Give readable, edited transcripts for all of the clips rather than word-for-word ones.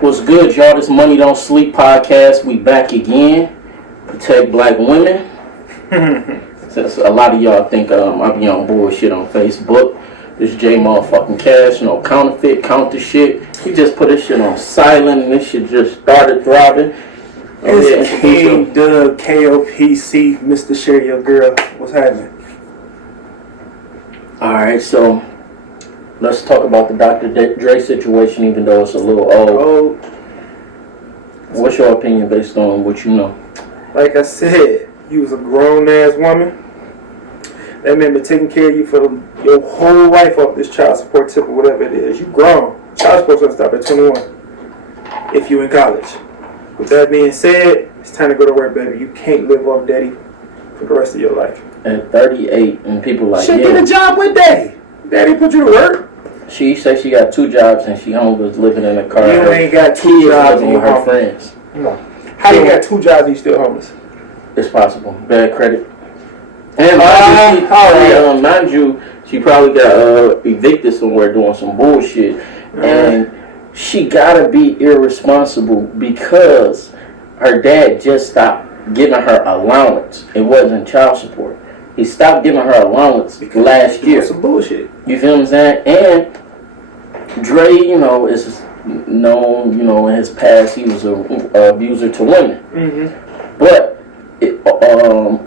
What's good, y'all? This Money Don't Sleep podcast. We back again. Protect black women. Since a lot of y'all think I be on bullshit on Facebook. This J motherfucking Cash, no counterfeit, counter shit. He just put this shit on silent and this shit just started throbbing. It's King Doug, KOPC, Mr. Share Your Girl. What's happening? Alright, so let's talk about the Dr. Dre situation, even though it's a little old. What's your opinion based on what you know? Like I said, you was a grown-ass woman. That man been taking care of you for your whole life off this child support tip or whatever it is. You grown. Child support's gonna stop at 21 if you in college. With that being said, it's time to go to work, baby. You can't live off daddy for the rest of your life. At 38, and people like, shit, get a job with daddy. Daddy put you to work. She said she got 2 jobs and she homeless, living in a car. You ain't got 2 jobs with her friends. No. How you got 2 jobs and you still homeless? It's possible. Bad credit. And mind you, she probably got evicted somewhere doing some bullshit. And she gotta be irresponsible because her dad just stopped giving her allowance. It wasn't child support. He stopped giving her allowance last year. Some bullshit. You feel what I'm saying? And Dre, is known, in his past he was an abuser to women. Mm-hmm. But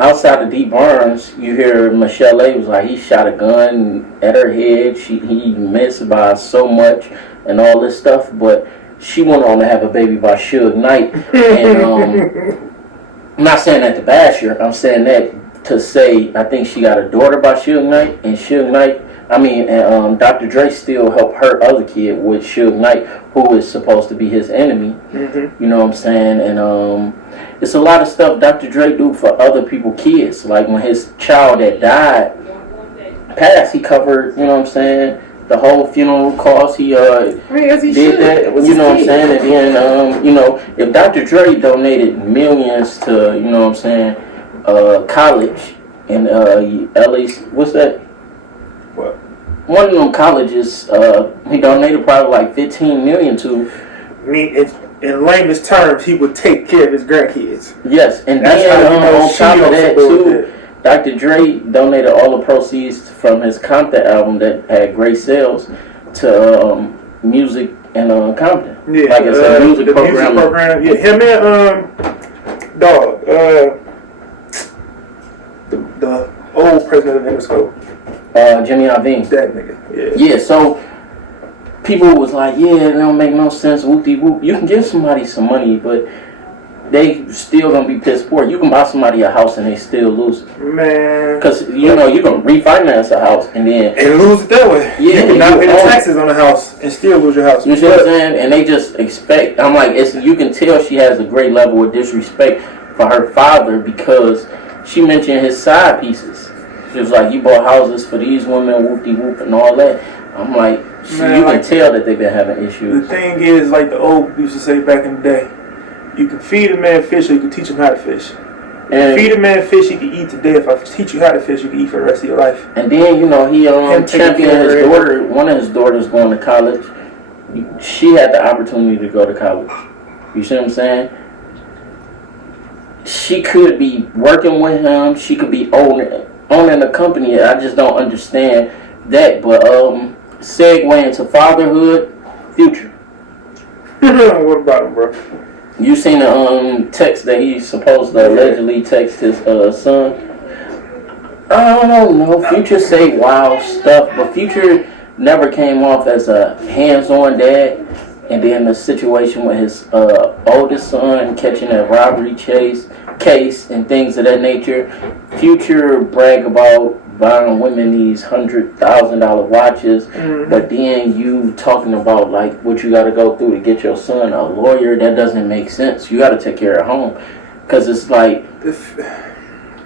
outside of D. Barnes, you hear Michelle A. was like, he shot a gun at her head. He missed by so much and all this stuff. But she went on to have a baby by Suge Knight. And I'm not saying that to bash her. I'm saying that to say I think she got a daughter by Suge Knight. And Suge Knight, and Dr. Dre still helped her other kid with Suge Knight, who is supposed to be his enemy. Mm-hmm. You know what I'm saying? And it's a lot of stuff Dr. Dre do for other people's kids. Like when his child that died passed, he covered, you know what I'm saying, the whole funeral costs. He did that, you know what I'm saying? And then, if Dr. Dre donated millions to, you know what I'm saying, college in LA, what's that? What? One of them colleges, he donated probably like $15 million to. In lamest terms, he would take care of his grandkids. Yes, and then on top of that too, Dr. Dre donated all the proceeds from his Compton album that had great sales to music and Compton. Yeah, like it's a music program. Music program. Yeah, him and the old president of Interscope. Jimmy Iovine. That nigga. Yeah. So people was like, yeah, it don't make no sense. Whoop-de-whoop. You can give somebody some money, but they still gonna be pissed poor. You can buy somebody a house and they still lose it. Man. Because you can refinance a house and lose it that way. Yeah, you can not pay the taxes on the house and still lose your house. You see what I'm saying? And they just expect. I'm like, you can tell she has a great level of disrespect for her father because she mentioned his side pieces. She was like, you bought houses for these women, whoop-de-whoop and all that. I'm like, you can tell that they've been having issues. The thing is, like the old used to say back in the day, you can feed a man fish or you can teach him how to fish. And feed a man fish, he can eat today. If I teach you how to fish, you can eat for the rest of your life. And then, he championed his daughter. One of his daughters going to college. She had the opportunity to go to college. You see what I'm saying? She could be working with him. She could be owning a company. I just don't understand that. But segue into fatherhood, Future. What about him, bro? You seen the text that he's supposed to allegedly text his son? I don't know. Future say wild stuff, but Future never came off as a hands-on dad. And then the situation with his oldest son catching a robbery case and things of that nature. Future brag about buying women these $100,000 watches, but then you talking about like what you got to go through to get your son a lawyer. That doesn't make sense. You got to take care of home, because it's like,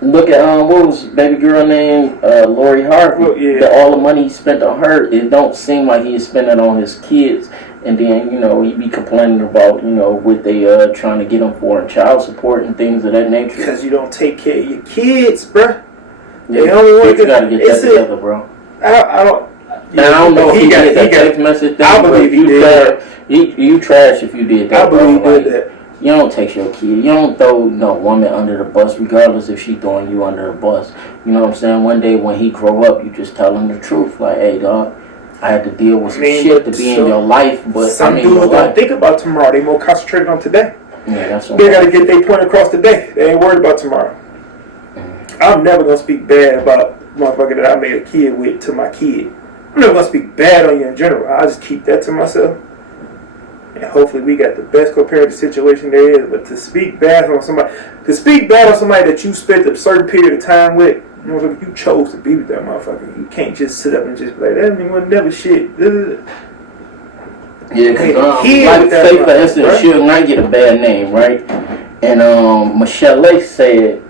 look at what was baby girl named Lori Harvey. Oh, yeah. All the money he spent on her, it don't seem like he's spending on his kids. And then, he be complaining about, what they trying to get him for in child support and things of that nature. Because you don't take care of your kids, bruh. Yeah, you gotta get that together, bro. I don't. I don't know if he did that text message thing. I believe he did. You trash if you did that. I believe he did that. You don't take your kid. You don't throw no woman under the bus, regardless if she throwing you under the bus. You know what I'm saying? One day when he grow up, you just tell him the truth. Like, hey, dog, I had to deal with some shit to be in your life, but some dudes don't think about tomorrow. They more concentrated on today. Yeah, that's what they gotta get their point across today. They ain't worried about tomorrow. I'm never gonna speak bad about motherfucker that I made a kid with to my kid. I'm never gonna speak bad on you in general. I just keep that to myself. And hopefully we got the best co-parenting situation there is. But to speak bad on somebody that you spent a certain period of time with, you chose to be with that motherfucker. You can't just sit up and just be like, that nigga never shit. Yeah, because like say for instance, right? Suge Knight get a bad name, right? And Michelle said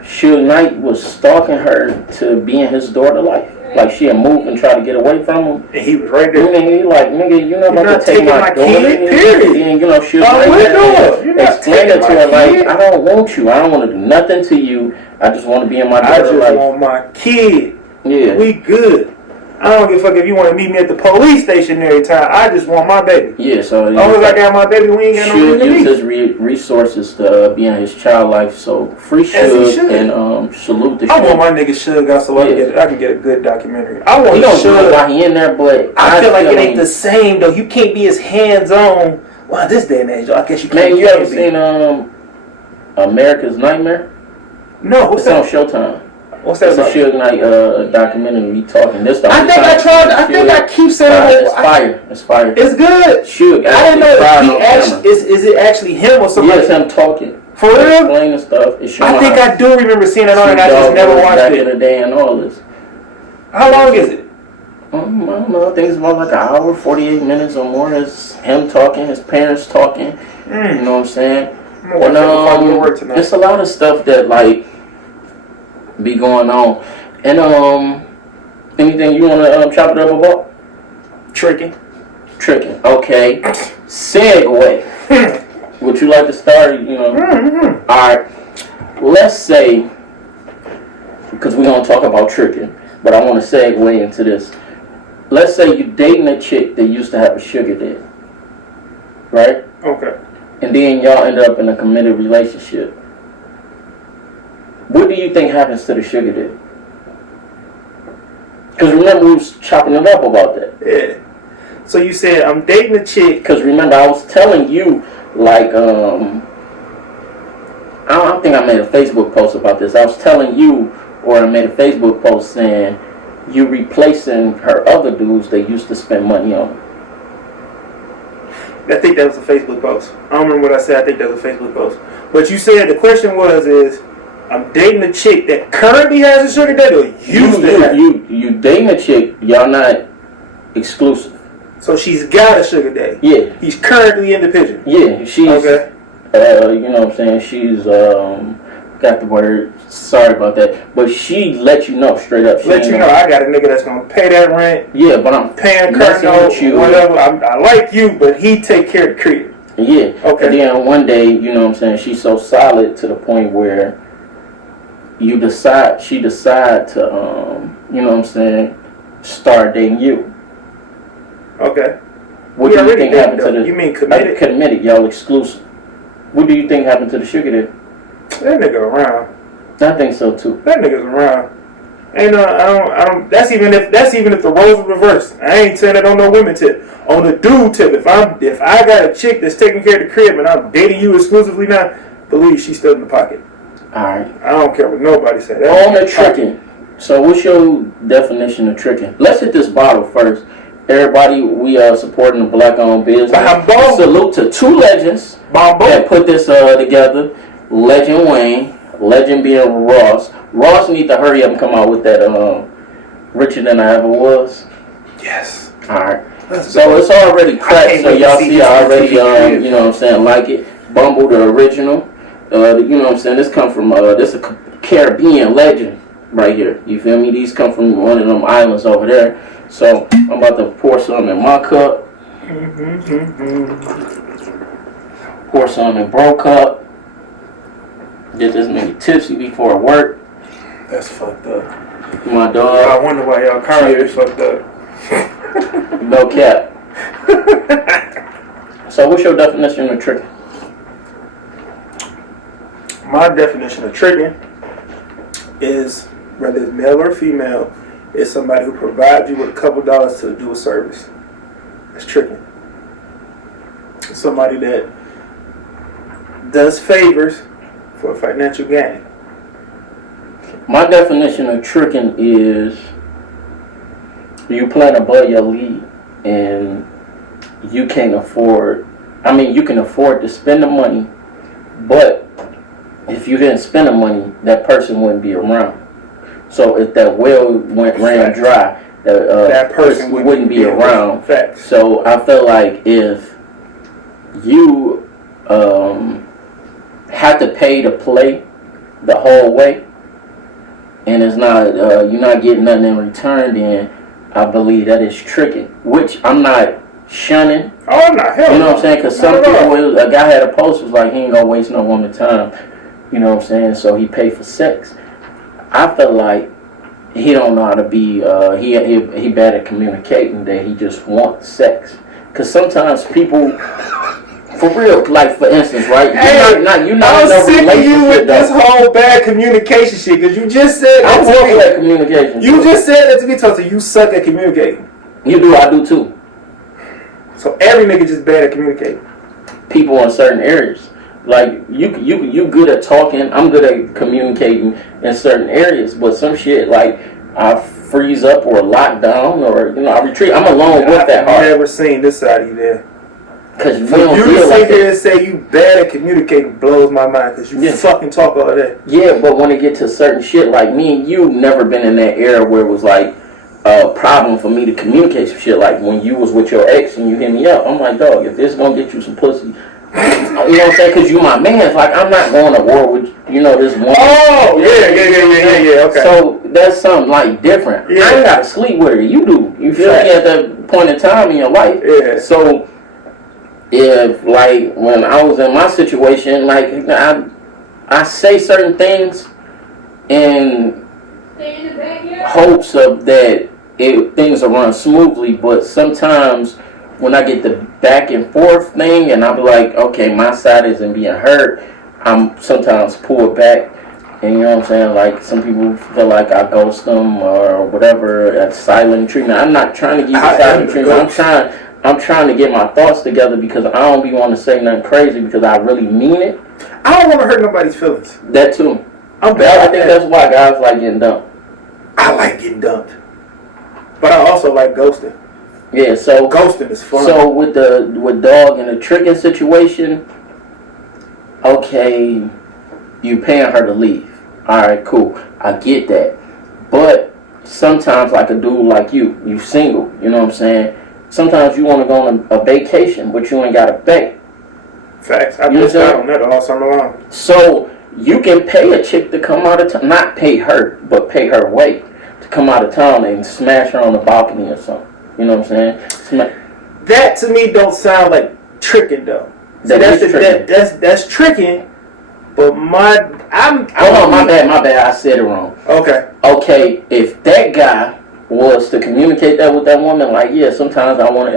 Suge Knight was stalking her to be in his daughter life. Like she had moved and tried to get away from him. And he was right there. And he like, nigga, you're not about to take my daughter. Kid, period. And you know, Suge Knight explaining to her like, I don't want you. I don't want to do nothing to you. I just want to be in my daughter's life. I just want my kid. Yeah. We good. I don't give a fuck if you want to meet me at the police station every time. I just want my baby. Yeah, so as long as I got my baby, we ain't got no reason to meet. Should use his resources to be in his child life. So free Suge and salute the Suge. I want my nigga Suge out so I can get a good documentary. I want Suge. Why he in there, but I feel like it ain't the same though. You can't be as hands on. Well, this day and age, I guess you can't. Man, you ever seen America's Nightmare? No, what's that? It's on Showtime. What's that about? It's a Suge Knight documentary. We talking this time. I think I keep saying it's fire. It's fire. It's good. Suge. I didn't know is it actually him or somebody? Yes, him talking. For real? Explaining stuff. I think I do remember seeing it on it. I just never watched back it. In the day and all this. How long is it? I don't know. I think it's about like an hour, 48 minutes or more. It's him talking, his parents talking. You know what I'm saying? And it's a lot of stuff that like be going on. And anything you wanna chop it up about? Tricking. Okay. Segue. Would you like to start? You know. Alright. Let's say, because we're gonna talk about tricking, but I want to segue into this. Let's say you're dating a chick that used to have a sugar daddy, right? Okay. And then y'all end up in a committed relationship. What do you think happens to the sugar daddy? Because remember, we was chopping it up about that. Yeah. So you said, I'm dating a chick. Because remember, I was telling you, like, I think I made a Facebook post about this. I was telling you, or I made a Facebook post saying, you replacing her other dudes that used to spend money on. I think that was a Facebook post. I don't remember what I said. I think that was a Facebook post. But you said the question is, I'm dating a chick that currently has a sugar daddy or used to have? You dating a chick, y'all not exclusive. So she's got a sugar daddy? Yeah. He's currently in the picture? Yeah, she's, okay. You know what I'm saying, she's, got the word, sorry about that, but she let you know straight up. Let you know, I got a nigga that's going to pay that rent. Yeah, but I'm paying current note, whatever. I like you, but he take care of the crib. Yeah. Okay. And then one day, you know what I'm saying, she's so solid to the point where she decide to, you know what I'm saying, start dating you. Okay. What do you think happened to the... You mean committed? Committed, y'all exclusive. What do you think happened to the sugar daddy? That nigga around. I think so too. That nigga's around. And I don't. That's even if the roles are reversed. I ain't saying that on no women tip. On the dude tip, if I got a chick that's taking care of the crib and I'm dating you exclusively now, believe she's still in the pocket. All right. I don't care what nobody says. On the tricking. So what's your definition of tricking? Let's hit this bottle first. Everybody, we are supporting the black-owned business. Salute to two legends that put this together. Legend Wayne, legend being Ross. Ross need to hurry up and come out with that Richer Than I Ever Was. Yes. Alright. So it's already cracked, so y'all see I already you know what I'm saying, like it. Bumble the original. You know what I'm saying? This come from this a Caribbean legend right here. You feel me? These come from one of them islands over there. So I'm about to pour some in my cup. Pour some in bro cup. Get this nigga tipsy before work. That's fucked up. My dog. I wonder why y'all currently fucked up. No cap. So what's your definition of tricking? My definition of tricking is, whether it's male or female, is somebody who provides you with a couple dollars to do a service. That's tricking. Somebody that does favors for financial gain. My definition of tricking is you playing above your league and you can't afford, you can afford to spend the money, but if you didn't spend the money, that person wouldn't be around. So if that well ran dry, that person wouldn't be around. Facts. So I feel like if you have to pay to play the whole way, and it's not you're not getting nothing in return, then I believe that is tricking. Which I'm not shunning. Oh, I'm not. Hell, you know what I'm saying? Because some people, a guy had a post was like, he ain't gonna waste no woman's time. You know what I'm saying? So he paid for sex. I feel like he don't know how to be. He bad at communicating that he just wants sex. Because sometimes people, for real, like for instance, right? You're not in no sick of you with this though. whole bad communication shit. Because you just said that I'm working at communication. You just said that to me, Tulsa. You suck at communicating. You do. I do too. So every nigga just bad at communicating. People in certain areas. Like you good at talking, I'm good at communicating in certain areas, but some shit like I freeze up or lock down or I retreat. I'm alone with that heart. I've never seen this side of you there. Cause for you to sit here and say you bad at communicating blows my mind. Cause you fucking talk all that. Yeah, but when it gets to certain shit, like me and you, never been in that era where it was like a problem for me to communicate some shit. Like when you was with your ex and you hit me up, I'm like, dog, if this gonna get you some pussy. You know what I'm saying? Because you my man. It's like, I'm not going to war with, this one. Oh, yeah. Okay. So, that's something, like, different. Yeah. I ain't got to sleep with her. You do. You feel me at that point in time in your life. Yeah. So, if, like, when I was in my situation, like, I say certain things in hopes of that things will run smoothly, but sometimes when I get the back and forth thing and I'll be like, okay, my side isn't being hurt, I'm sometimes pulled back. And you know what I'm saying? Like, some people feel like I ghost them or whatever, silent treatment. I'm not trying to give you silent treatment. I'm trying to get my thoughts together because I don't be wanting to say nothing crazy because I really mean it. I don't want to hurt nobody's feelings. That too. I think that's why guys like getting dumped. I like getting dumped. But I also like ghosting. Yeah, so ghosting is fun. So with dog in a tricking situation, okay, you paying her to leave. Alright, cool. I get that. But sometimes like a dude like you single, you know what I'm saying? Sometimes you want to go on a vacation, but you ain't got to pay. Facts. I missed out on that all summer long. So you can pay a chick to come out of town, not pay her, but pay her way to come out of town and smash her on the balcony or something. You know what I'm saying? That to me don't sound like tricking though. That's tricking. But my bad. I said it wrong. Okay. If that guy was to communicate that with that woman, like, yeah, sometimes I want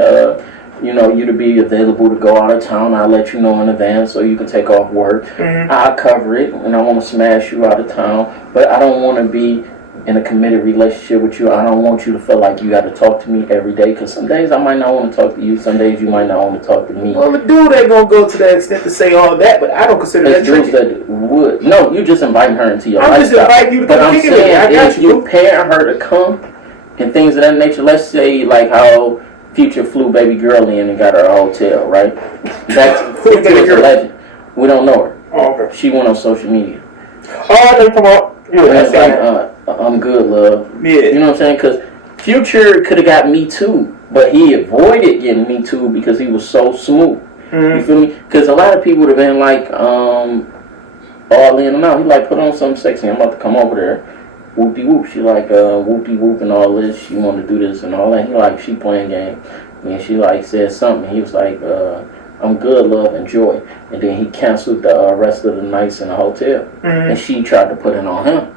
you to be available to go out of town. I'll let you know in advance so you can take off work. Mm-hmm. I'll cover it, and I want to smash you out of town. But I don't want to be in a committed relationship with you. I don't want you to feel like you got to talk to me every day, because some days I might not want to talk to you, some days you might not want to talk to me. Well, the dude ain't gonna go to that extent to say all that, but I don't consider that tricky. That would. No, you just inviting her into your lifestyle. I'm just inviting you to come kick it. But I'm saying, if you paying her to come and things of that nature, let's say like how Future flew baby girl in and got her a hotel, right? That's Future is a legend. We don't know her. Oh, okay. She went on social media. Oh, they come up. Yeah, I'm good, love. Yeah. You know what I'm saying? Because Future could have got Me Too, but he avoided getting Me Too because he was so smooth. Mm-hmm. You feel me? Because a lot of people would have been like, all in and out. He like, put on something sexy. I'm about to come over there. Whoopie whoop. She like, whoopie whoop and all this. She want to do this and all that. He like, she playing game. And she like said something. He was like, I'm good, love, enjoy. And then he canceled the rest of the nights in the hotel. Mm-hmm. And she tried to put it on him.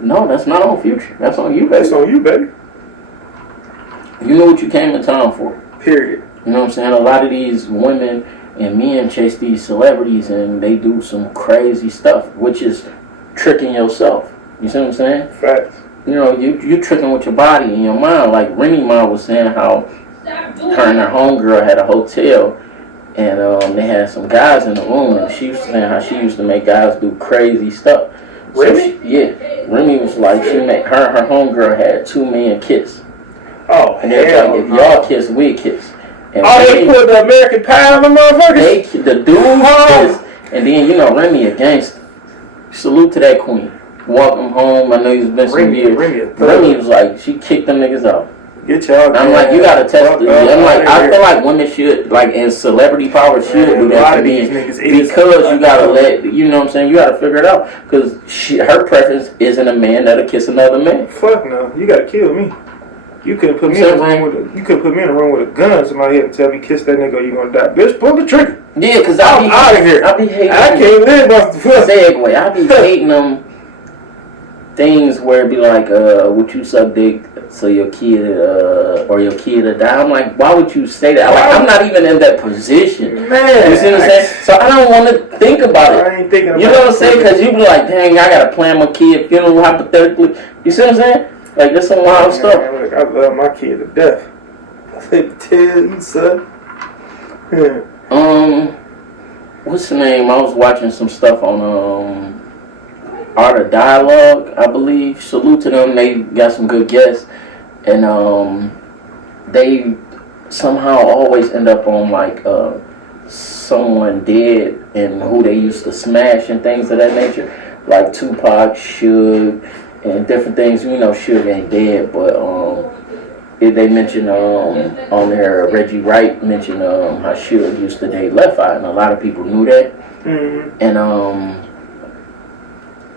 No, that's not on Future. That's on you, baby. That's on you, baby. You You know what you came in town for. Period. You know what I'm saying? A lot of these women and men chase these celebrities and they do some crazy stuff, which is tricking yourself. You see what I'm saying? Facts. You know, you tricking with your body and your mind. Like Remy Ma was saying how her and her homegirl had a hotel and they had some guys in the room, and she was saying how she used to make guys do crazy stuff. Remy? Remy was like, she made her and her homegirl had 2 men kiss. Oh, And they're hell like, if no. y'all kiss, we kiss. And They put the American Pie on the motherfuckers? the dude kissed, and then, you know, Remy a gangster. Salute to that queen. Walk them home. I know he's been some years. Remy was like, she kicked them niggas out. Get y'all. I'm like, you gotta test it. I'm like, I feel like women should, like, in celebrity power, should do that to men because you gotta let, you know what I'm saying, you gotta figure it out. Because her preference isn't a man that'll kiss another man. Fuck no, you gotta kill me. You couldn't put me in a room with a gun. Somebody had to tell me kiss that nigga or you gonna die. Bitch, pull the trigger. Yeah, because I'm out of here. I be hating. I can't live off the fuck. Segue. I be hating them things where it be like, would you suck dick so your kid or your kid will die? I'm like, why would you say that? Like, I'm not even in that position. Man, you see what I'm saying? So I don't want to think about it. I ain't thinking about it. You know what I'm saying? Because you be like, dang, I gotta plan my kid funeral hypothetically. You see what I'm saying? Like, that's some wild stuff. Look, I love my kid to death. I tell you, son. What's the name? I was watching some stuff on Art of Dialogue, I believe. Salute to them. They got some good guests, and they somehow always end up on like someone dead and who they used to smash and things of that nature, like Tupac, Suge, and different things. You know, Suge ain't dead, but they mentioned on there, Reggie Wright mentioned how Suge used to date Left Eye, and a lot of people knew that. Mm-hmm. And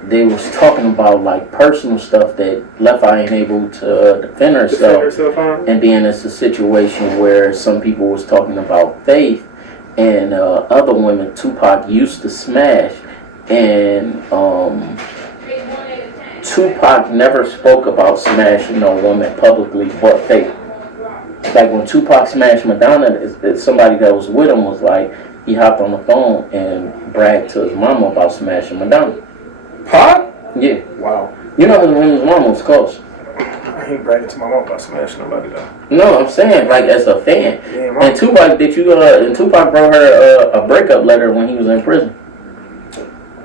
they was talking about like personal stuff that Left Eye ain't able to defend herself and then it's a situation where some people was talking about Faith and other women Tupac used to smash, and Tupac never spoke about smashing no woman publicly but Faith. Like when Tupac smashed Madonna, somebody that was with him was like, he hopped on the phone and bragged to his mama about smashing Madonna. Pop? Yeah. Wow. You know his mama was close. I ain't bragging to my mom about smashing nobody though. No, I'm saying like as a fan. Yeah, and Tupac, Tupac wrote her a breakup letter when he was in prison.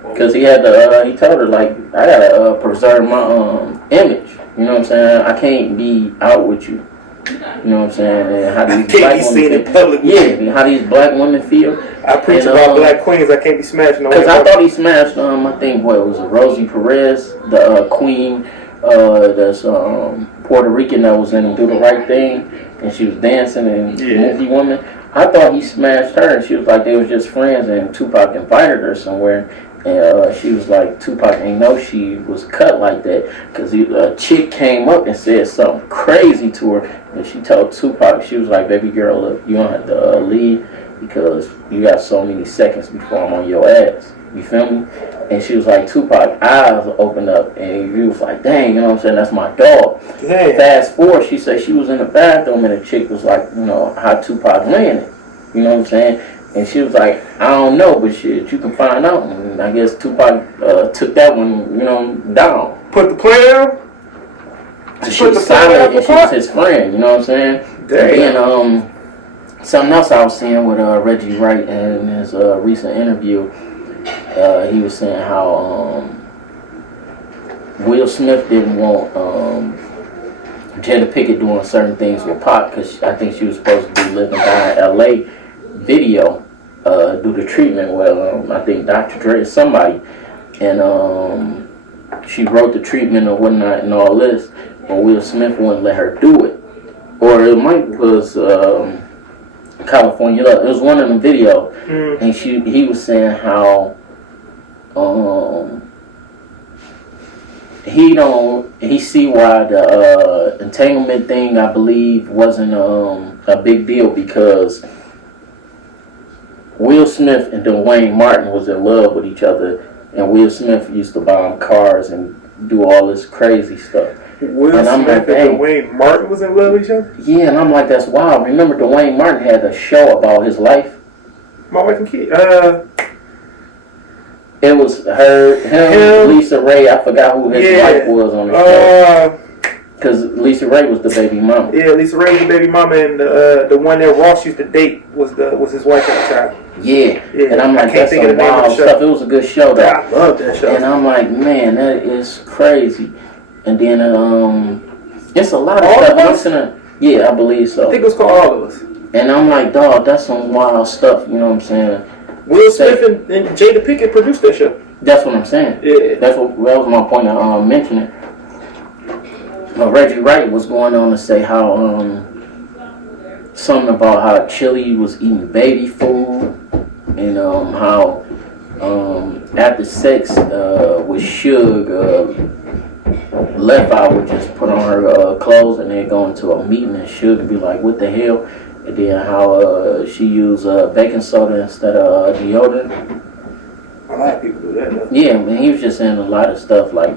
Because he had to, he told her, like, I gotta preserve my image. You know what I'm saying? I can't be out with you. You know what I'm saying? And how these black women in public. Yeah, and how these black women feel. I preach about black queens. I can't be smashing no. Because I thought he smashed, I think, what was it, Rosie Perez, the queen, that's Puerto Rican that was in Do the Right Thing, and she was dancing and movie woman. I thought he smashed her, and she was like, they was just friends, and Tupac invited her somewhere. And she was like, Tupac ain't know she was cut like that, because a chick came up and said something crazy to her, and she told Tupac, she was like, baby girl, look, you don't have to leave because you got so many seconds before I'm on your ass. You feel me? And she was like, Tupac eyes opened up, and he was like, dang, you know what I'm saying, that's my dog. Damn. Fast forward, she said she was in the bathroom, and the chick was like, you know, how Tupac landed. You know what I'm saying? And she was like, I don't know, but shit, you can find out. And I guess Tupac took that one, you know, down. Put the player. She was silent, and she was his friend. You know what I'm saying? Damn. And then something else I was seeing with Reggie Wright in his recent interview, he was saying how Will Smith didn't want Jada Pinkett doing certain things with Pop because I think she was supposed to be living down in L.A. video do the treatment with I think Dr. Dre or somebody, and she wrote the treatment and whatnot and all this, but Will Smith wouldn't let her do it, or it might was California Love. It was one of them videos, and he was saying how he see why the entanglement thing I believe wasn't a big deal because Will Smith and Dwayne Martin was in love with each other, and Will Smith used to bomb cars and do all this crazy stuff. Will And I'm Smith like, and Dwayne Martin was in love with each other? Yeah, and I'm like, that's wild. Remember Dwayne Martin had a show about his life? My wife and kid. It was him, Lisa Ray. I forgot who his wife was on the show. Because Lisa Ray was the baby mama. Yeah, Lisa Ray was the baby mama, and the one that Ross used to date was his wife at the time. Yeah. And I'm like, that's some wild stuff. It was a good show, though. I love that show. And I'm like, man, that is crazy. And then it's a lot of stuff. Yeah, I believe so. I think it was called All of Us. And I'm like, dog, that's some wild stuff. You know what I'm saying? Will Smith and Jada Pinkett produced that show. That's what I'm saying. Yeah. That was my point of mentioning. Reggie Wright was going on to say how something about how Chili was eating baby food, and how after sex with Suge, Left Eye would just put on her clothes and then go into a meeting, and Suge would be like, what the hell? And then how she used baking soda instead of deodorant. A lot of people do that, though. Yeah, man, he was just saying a lot of stuff. Like,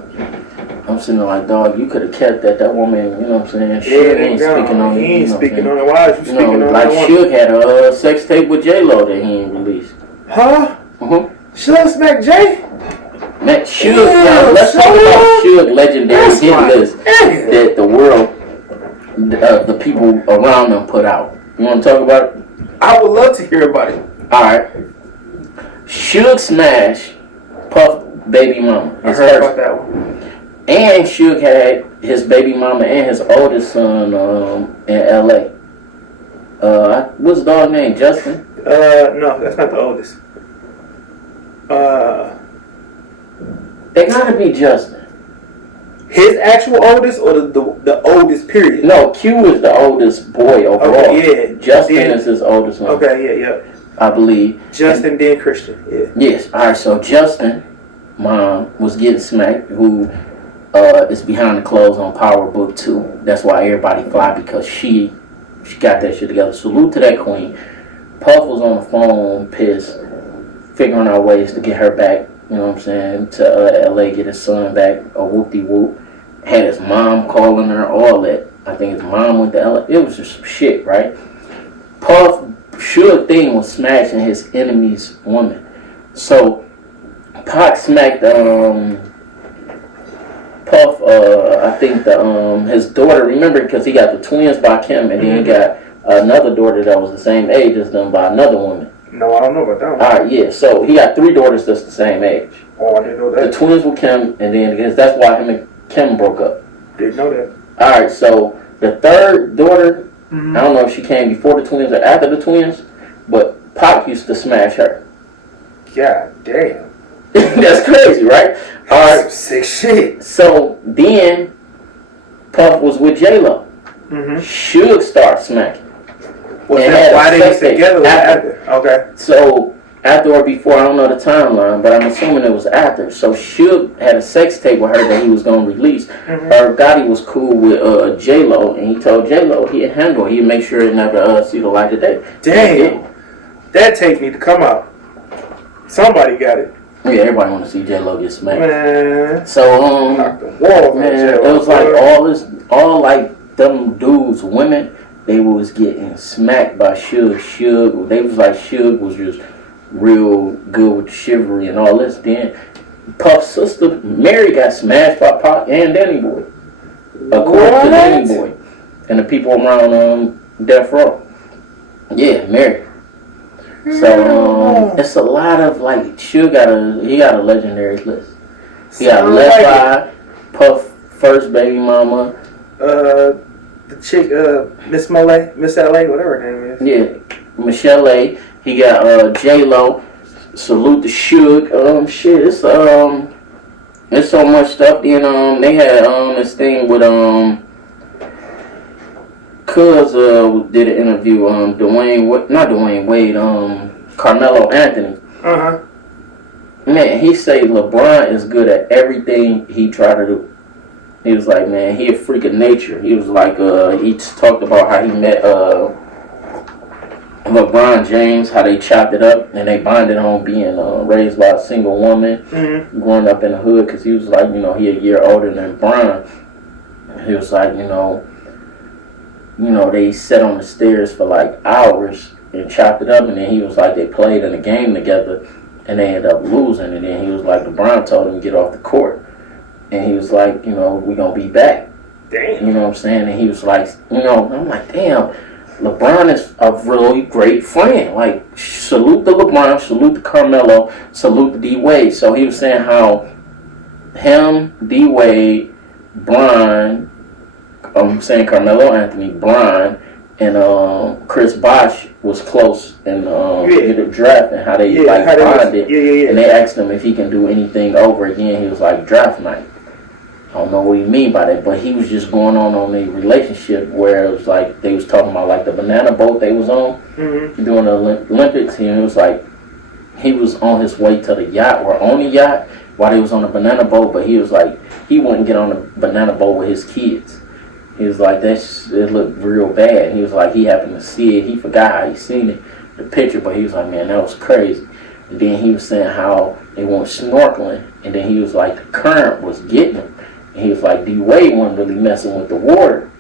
I'm sitting there like, dog, you could have kept that woman, you know what I'm saying? Suge ain't speaking on it. He ain't speaking on it. Why is you speaking on it? Like, Suge had a sex tape with J-Lo that he ain't released. Huh? Suge smacked Jay? Man, Suge, now, let's talk about Suge legendary hit list that the world, the people around them put out. You want to talk about it? I would love to hear about it. Alright. Suge smash Puff baby mama. I heard about that one. And Suge had his baby mama and his oldest son in L.A. What's the dog name? Justin? No, that's not the oldest. They gotta be Justin. His actual oldest or the oldest period? No, Q is the oldest boy overall. Okay, yeah. Justin is his oldest one. Okay, yeah. I believe. Justin, then Christian, yeah. Yes, alright, so Justin, mom, was getting smacked, who is behind the clothes on Power Book 2. That's why everybody fly, because she got that shit together. Salute to that queen. Puff was on the phone, pissed, figuring out ways to get her back, you know what I'm saying, to LA, get his son back, a whoop-de-whoop. Had his mom calling her, all that. I think his mom went to LA. It was just some shit, right? Puff, Suge thing was smashing his enemy's woman. So, Pac smacked Puff, I think his daughter, remember, because he got the twins by Kim, and then he got another daughter that was the same age as them by another woman. No, I don't know about that one. Alright, yeah, so he got 3 daughters that's the same age. Oh, I didn't know that. The twins with Kim, and then because that's why him and Kim broke up. Didn't know that. Alright, so the third daughter, I don't know if she came before the twins or after the twins, but Pac used to smash her. God damn. That's crazy, right? Alright. Sick shit. So then Puff was with J-Lo. Suge started smacking. Was that why they was together or after? Okay. So after or before, I don't know the timeline, but I'm assuming it was after. So Suge had a sex tape with her that he was going to release. Gotti was cool with J-Lo, and he told J-Lo he'd handle it. He'd make sure it never see the light of day. Damn. That tape need to come out. Somebody got it. Yeah, everybody want to see J-Lo get smacked. Man. So, knock the walls man, on it was like all like them dudes, women, they was getting smacked by Suge. They was like, Suge was just real good with chivalry and all this. Then Puff's sister Mary got smashed by Pac and Danny Boy, according to Danny Boy and the people around Death Row. Yeah, Mary. So it's a lot of like Suge got a legendary list. He got Left Eye, Puff first baby mama, the chick Miss Molay, Miss LA, whatever her name is. Yeah, Michelle A. He got J-Lo. Salute to Suge. Shit, it's so much stuff. Then they had this thing with Cuz did an interview. Not Dwayne Wade. Carmelo Anthony. Man, he say LeBron is good at everything he tried to do. He was like, man, he a freak of nature. He was like, he talked about how he met LeBron James, how they chopped it up and they bonded on being raised by a single woman, growing up in the hood, because he was like, he a year older than Bron. He was like, they sat on the stairs for like hours and chopped it up, and then he was like, they played in a game together, and they ended up losing, and then he was like, LeBron told him to get off the court, and he was like, we gonna be back. Damn. You know what I'm saying? And he was like, I'm like, damn, LeBron is a really great friend. Like, salute the LeBron, salute the Carmelo, salute the D-Wade. So he was saying how him, D-Wade, Bron, I'm saying Carmelo Anthony, Bron, and Chris Bosh was close in the draft, and how they bonded. Yeah. And they asked him if he can do anything over again. He was like, draft night. I don't know what he mean by that, but he was just going on a relationship where it was like they was talking about like the banana boat they was on during the Olympics, and it was like he was on his way to the yacht or on the yacht while he was on the banana boat, but he was like he wouldn't get on the banana boat with his kids. He was like it looked real bad. He was like he happened to see it. He forgot how he seen it, the picture, but he was like, man, that was crazy. And then he was saying how they went snorkeling, and then he was like the current was getting him. He was like, D-Wade wasn't really messing with the water.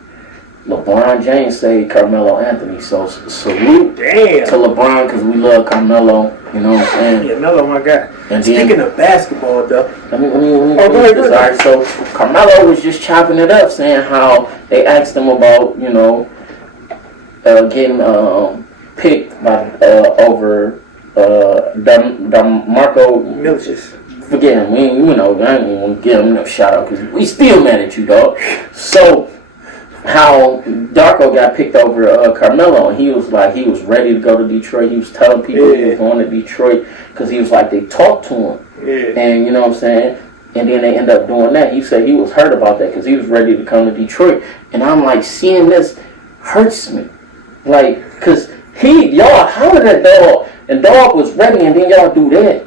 LeBron James saved Carmelo Anthony. So salute to LeBron because we love Carmelo. You know what I'm saying? Yeah, Melo, my guy. And speaking of basketball, though. Let me finish this. All right, so Carmelo was just chopping it up, saying how they asked him about, getting picked by over Marco Milicious. Forget him. I ain't even want to give him no shout out because we still mad at you, dog. So, how Darko got picked over Carmelo, and he was ready to go to Detroit. He was telling people he was going to Detroit because he was like, they talked to him. Yeah. And you know what I'm saying? And then they end up doing that. He said he was hurt about that because he was ready to come to Detroit. And I'm like, seeing this hurts me. Like, because y'all hollered at Dog, and Dog was ready, and then y'all do that.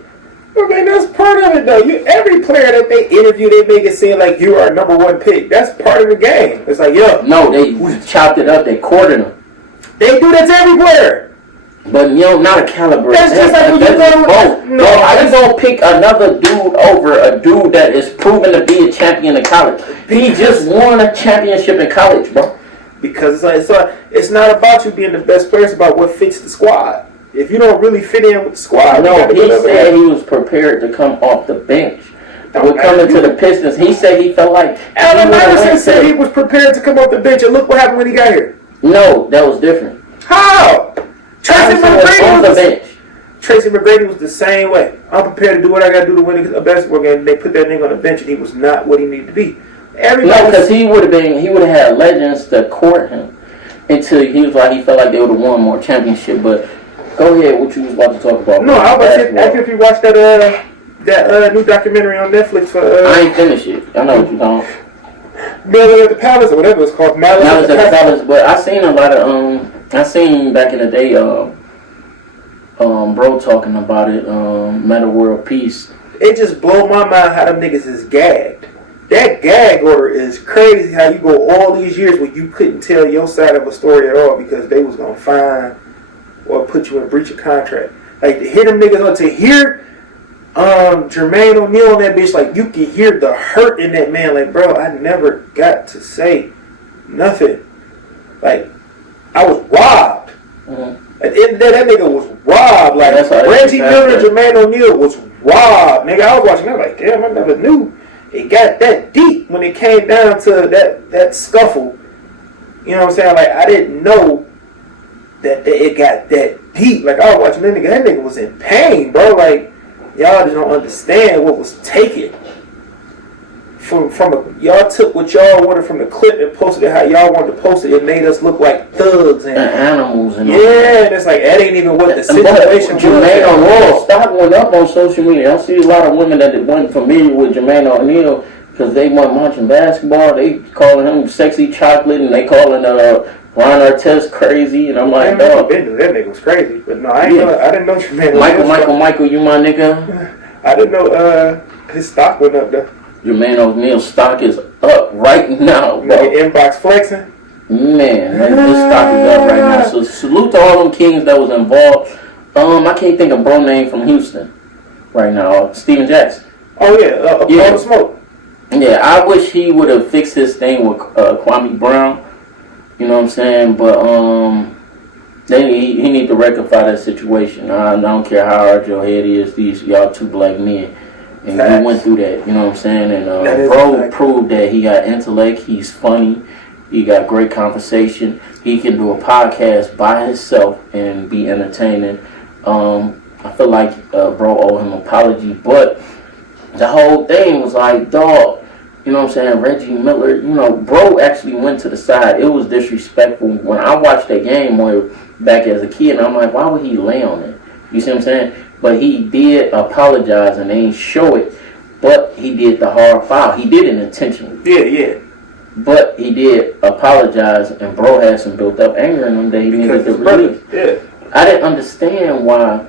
I mean, that's part of it, though. Every player that they interview, they make it seem like you are a number one pick. That's part of the game. It's like, no, they chopped it up. They quartered him. They do that to every player. But, not a caliber. That's just like when you go both. No, I just don't pick another dude over a dude that is proven to be a champion in college. He just won a championship in college, bro. Because it's not about you being the best player. It's about what fits the squad. If you don't really fit in with the squad, no, he said he was prepared to come off the bench. We're coming to the Pistons. He said he felt like Allen Iverson said he was prepared to come off the bench, and look what happened when he got here. No, that was different. How? Tracy McGrady was the same way. I'm prepared to do what I got to do to win a basketball game. They put that nigga on the bench, and he was not what he needed to be. Because he would have had legends to court him until he was like he felt like they would have won more championship, but. Go ahead, what you was about to talk about. No, I was asking if you watched that new documentary on Netflix for. I ain't finished it. I know what you're talking. Malice at the Palace or whatever it's called. Malice at the Palace. But I seen a lot of I seen back in the day bro talking about it. Meta World Peace. It just blow my mind how them niggas is gagged. That gag order is crazy. How you go all these years where you couldn't tell your side of a story at all because they was gonna find. Or put you in breach of contract. Like, to hear them niggas, or to hear Jermaine O'Neal on that bitch, like, you can hear the hurt in that man. Like, bro, I never got to say nothing. Like, I was robbed. Mm-hmm. At the end of the day, that nigga was robbed. Like, Reggie Miller and Jermaine O'Neal was robbed. Nigga, I was watching, I was like, damn, I never knew it got that deep when it came down to that scuffle. You know what I'm saying? Like, I didn't know that it got that deep. Like, I was watching that nigga was in pain, bro. Like, y'all just don't understand what was taken from y'all took what y'all wanted from the clip and posted it how y'all wanted to post it. It made us look like thugs and animals and and it's like that ain't even what the situation was. Jermaine O'Neal stock went up on social media. I see a lot of women that weren't familiar with Jermaine O'Neal because they weren't watching basketball. They calling him sexy chocolate and they calling Ron Artest crazy, and I'm like, dog. That nigga was crazy, but no, I didn't know Jermaine. Michael, you my nigga. I didn't know his stock went up though. Jermaine O'Neal's stock is up right now, bro. Inbox flexing. Man, his stock is up right now. So salute to all them kings that was involved. I can't think of bro name from Houston right now. Steven Jackson. Oh yeah, Blow the Smoke. Yeah, I wish he would have fixed his thing with Kwame Brown. You know what I'm saying? But he need to rectify that situation. I don't care how hard your head is. These y'all two black men, and Facts. you went through that. You know what I'm saying? And That is a bro fact. proved that he got intellect. He's funny. He got great conversation. He can do a podcast by himself and be entertaining. I feel like bro owe him an apology, but the whole thing was like, dog, you know what I'm saying, Reggie Miller, you know, bro actually went to the side. It was disrespectful. When I watched that game back as a kid, and I'm like, why would he lay on it? You see what I'm saying? But he did apologize, and they didn't show it, but he did the hard foul. He did it intentionally. Yeah. But he did apologize, and bro had some built up anger in him that he needed to release. Yeah. I didn't understand why,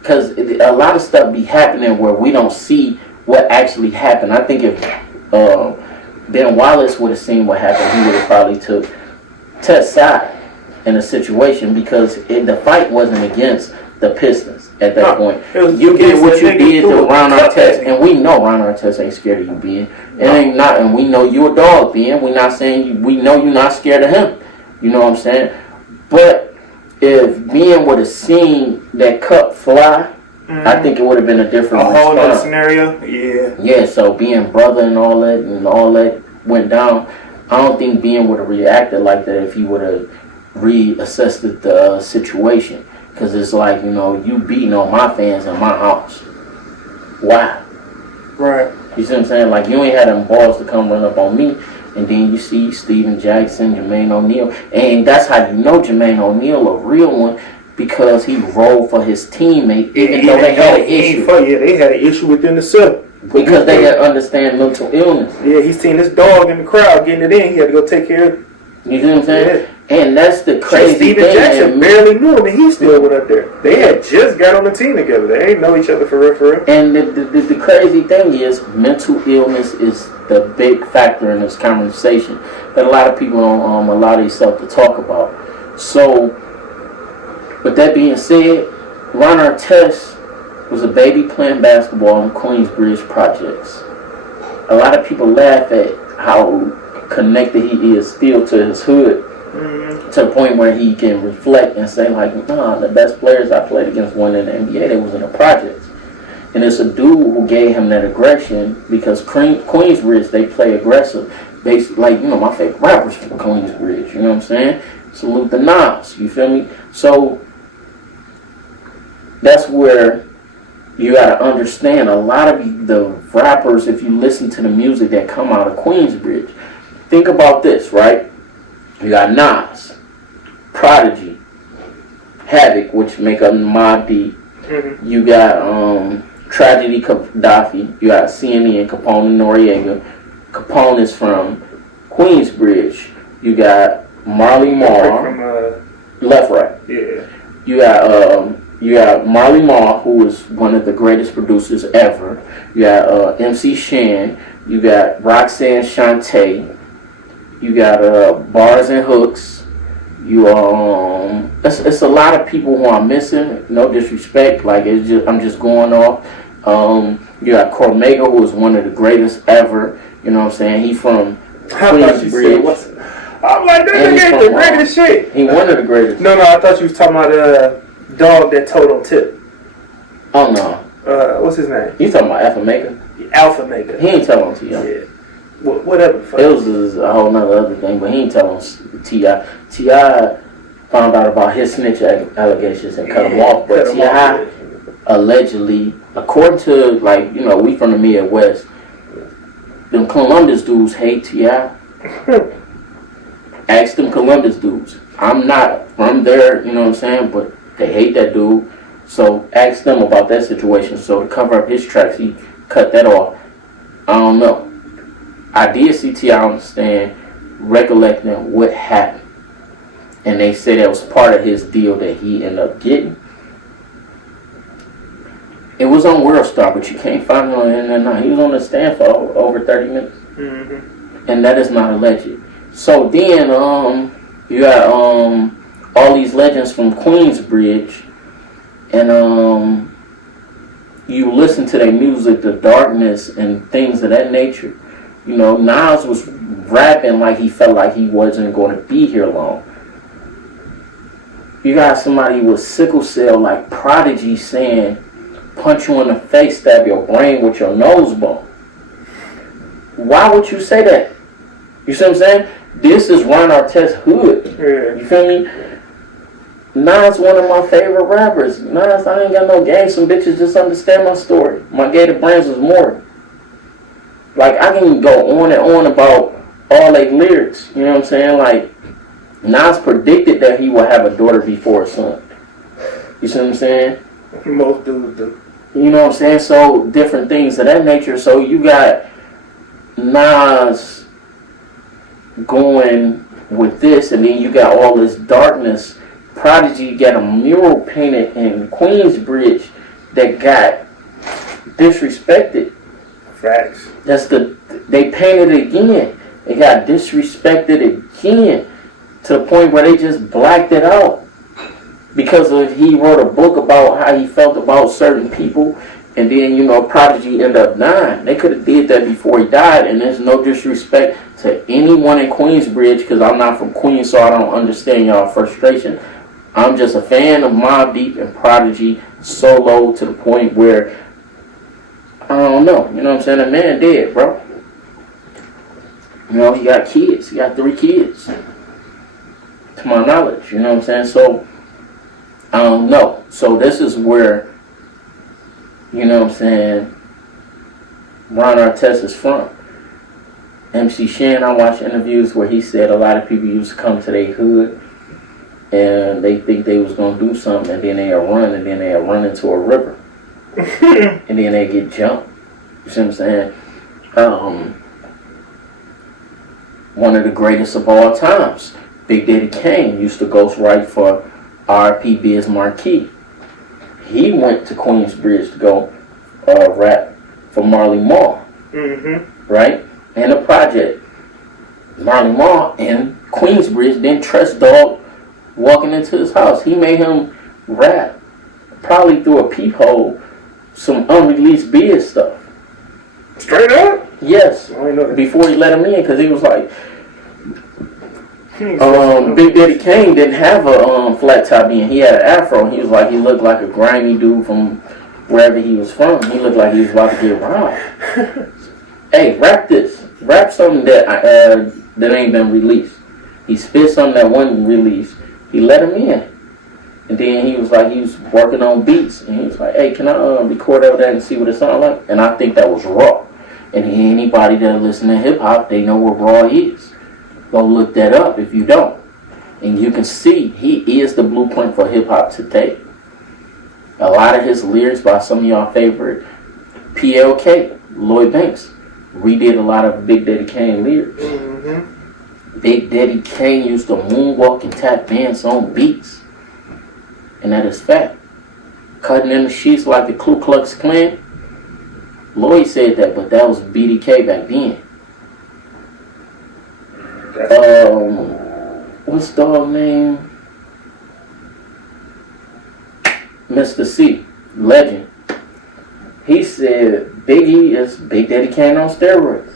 because a lot of stuff be happening where we don't see what actually happened. I think if Ben Wallace would have seen what happened, he would have probably took the side in the situation, because the fight wasn't against the Pistons at that point. You did what you did to Ron Artest, and we know Ron Artest ain't scared of you, Ben. And we know you a dog, Ben. We know you're not scared of him. You know what I'm saying? But if Ben would have seen that cup fly, I think it would have been a different whole other response. scenario. Yeah. Yeah, so being brother and all that went down, I don't think Ben would have reacted like that if he would have reassessed the situation. Because it's like, you know, you beating on my fans in my house. Why? Right. You see what I'm saying? Like, you ain't had them balls to come run up on me. And then you see Steven Jackson, Jermaine O'Neal. And that's how you know Jermaine O'Neal a real one, because he rolled for his teammate, even though they had an issue. Yeah, they had an issue within the cell. Because they didn't understand mental illness. Yeah, he's seen this dog in the crowd getting it in. He had to go take care of it. You see what I'm saying? Yeah. And that's the crazy Steven thing. Jackson barely knew him, and he still went up there. They had just got on the team together. They ain't know each other for real. And the crazy thing is, mental illness is the big factor in this conversation that a lot of people don't allow themselves to talk about. So, with that being said, Ron Artest was a baby playing basketball in Queensbridge projects. A lot of people laugh at how connected he is still to his hood, to the point where he can reflect and say, like, nah, the best players I played against won in the NBA, they was in the projects. And it's a dude who gave him that aggression, because Queensbridge, they play aggressive. Basically, like, you know, my favorite rappers from Queensbridge, you know what I'm saying? Salute the Nas, you feel me? So, that's where you gotta understand a lot of the rappers, if you listen to the music that come out of Queensbridge, think about this, right? You got Nas, Prodigy, Havoc, which make up Mobb Deep. You got Tragedy Gaddafi. You got CNE and Capone Noriega. Capone is from Queensbridge. You got Marley Marl. From Left Right. yeah. You got Marley Marl, who is one of the greatest producers ever. You got MC Shan. You got Roxanne Shante. You got Bars and Hooks. You it's a lot of people who I'm missing. No disrespect, like I'm just going off. You got Cormega, who is one of the greatest ever. You know what I'm saying? He from Queensbridge. I'm like, that nigga ain't the greatest shit. He one of the greatest. No, I thought you was talking about dog that told on Tip. Oh no. What's his name? You talking about Alpha Maker? Alpha Maker. He ain't telling T.I. Yeah. Whatever. It was a whole nother other thing, but he ain't telling T.I. T.I. found out about his snitch allegations and cut him off, but T.I. allegedly, according to, like, you know, we from the Midwest, them Columbus dudes hate T.I. Ask them Columbus dudes. I'm not from there, you know what I'm saying, but they hate that dude. So ask them about that situation. So to cover up his tracks, he cut that off. I don't know. I did see T.I. on the stand recollecting what happened. And they said that was part of his deal that he ended up getting. It was on WorldStar, but you can't find it on the internet now. He was on the stand for over 30 minutes. And that is not alleged. So then, you got all these legends from Queensbridge, and you listen to their music, the darkness and things of that nature. You know, Nas was rapping like he felt like he wasn't going to be here long. You got somebody with sickle cell like Prodigy saying, punch you in the face, stab your brain with your nose bone. Why would you say that? You see what I'm saying? This is Ron Artest's hood. Yeah. You feel me? Nas one of my favorite rappers. Nas, I ain't got no game. Some bitches just understand my story. My Gator Brands was more. Like, I can go on and on about all their lyrics. You know what I'm saying? Like, Nas predicted that he would have a daughter before a son. You see what I'm saying? Most dudes do. You know what I'm saying? So, different things of that nature. So, you got Nas going with this, and then you got all this darkness. Prodigy got a mural painted in Queensbridge that got disrespected. Facts. They painted it again. It got disrespected again to the point where they just blacked it out because he wrote a book about how he felt about certain people, and then, you know, Prodigy ended up dying. They could have did that before he died, and there's no disrespect to anyone in Queensbridge because I'm not from Queens, so I don't understand y'all frustration. I'm just a fan of Mobb Deep and Prodigy solo to the point where I don't know. You know what I'm saying? The man dead, bro. You know, he got kids. He got 3 kids. To my knowledge. You know what I'm saying? So, I don't know. So, this is where, you know what I'm saying, Ron Artest is from. MC Shan, I watched interviews where he said a lot of people used to come to their hood and they think they was going to do something, and then they'll run, and then they'll run into a river. And then they get jumped. You see what I'm saying? One of the greatest of all times, Big Daddy Kane, used to ghostwrite for R.P. Biz Markie. He went to Queensbridge to go rap for Marley Marl. Mm-hmm. Right? And the project. Marley Marl and Queensbridge then trust Dog walking into his house. He made him rap, probably through a peephole, some unreleased Biz stuff. Straight up? Yes. I didn't know that. Before he let him in, because he was like, Big Daddy Kane didn't have a flat top in. He had an afro, and he was like, he looked like a grimy dude from wherever he was from. He looked like he was about to get robbed. Hey, rap this. Rap something that ain't been released. He spit something that wasn't released. He let him in. And then he was like, he was working on beats. And he was like, hey, can I record all that and see what it sounds like? And I think that was raw. And anybody that listen to hip-hop, they know what raw is. Go look that up if you don't. And you can see he is the blueprint for hip-hop today. A lot of his lyrics by some of y'all favorite PLK, Lloyd Banks, redid a lot of Big Daddy Kane lyrics. Mm-hmm. Big Daddy Kane used to moonwalk and tap dance on beats. And that is fact. Cutting in the sheets like the Ku Klux Klan. Lloyd said that, but that was BDK back then. What's the dog name? Mr. C, legend. He said Biggie is Big Daddy Kane on steroids.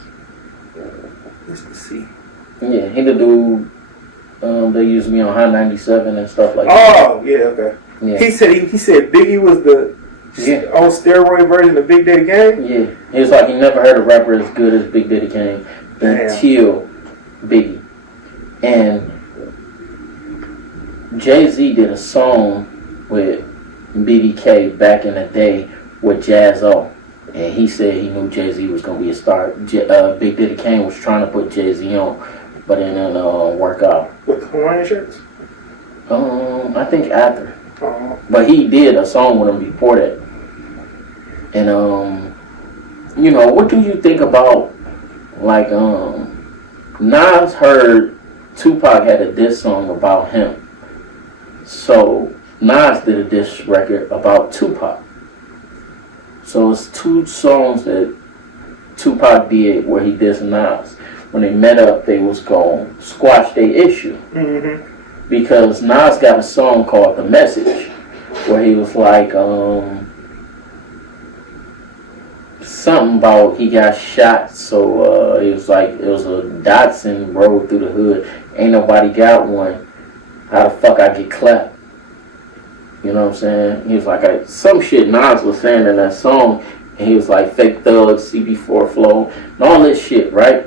Mr. C. Yeah, he the dude. They used to be on High 97 and stuff like that. Oh, yeah, okay. Yeah. He said Biggie was the on steroid version of Big Daddy Kane? Yeah. He was like, he never heard a rapper as good as Big Daddy Kane until Biggie. And Jay-Z did a song with BDK back in the day with Jaz-O. And he said he knew Jay-Z was going to be a star. Big Daddy Kane was trying to put Jay-Z on, but it didn't work out. With the Hawaiian shirts? I think after. Oh. But he did a song with him before that. And, you know, what do you think about, like, Nas heard Tupac had a diss song about him. So, Nas did a diss record about Tupac. So, it's 2 songs that Tupac did where he dissed Nas. When they met up, they was going to squash their issue. Mm-hmm. Because Nas got a song called The Message, where he was like, something about he got shot. So it was like it was a Datsun rolled through the hood. Ain't nobody got one. How the fuck I get clapped? You know what I'm saying? He was like, some shit Nas was saying in that song. And he was like, fake thug, CB4 flow, and all this shit, right?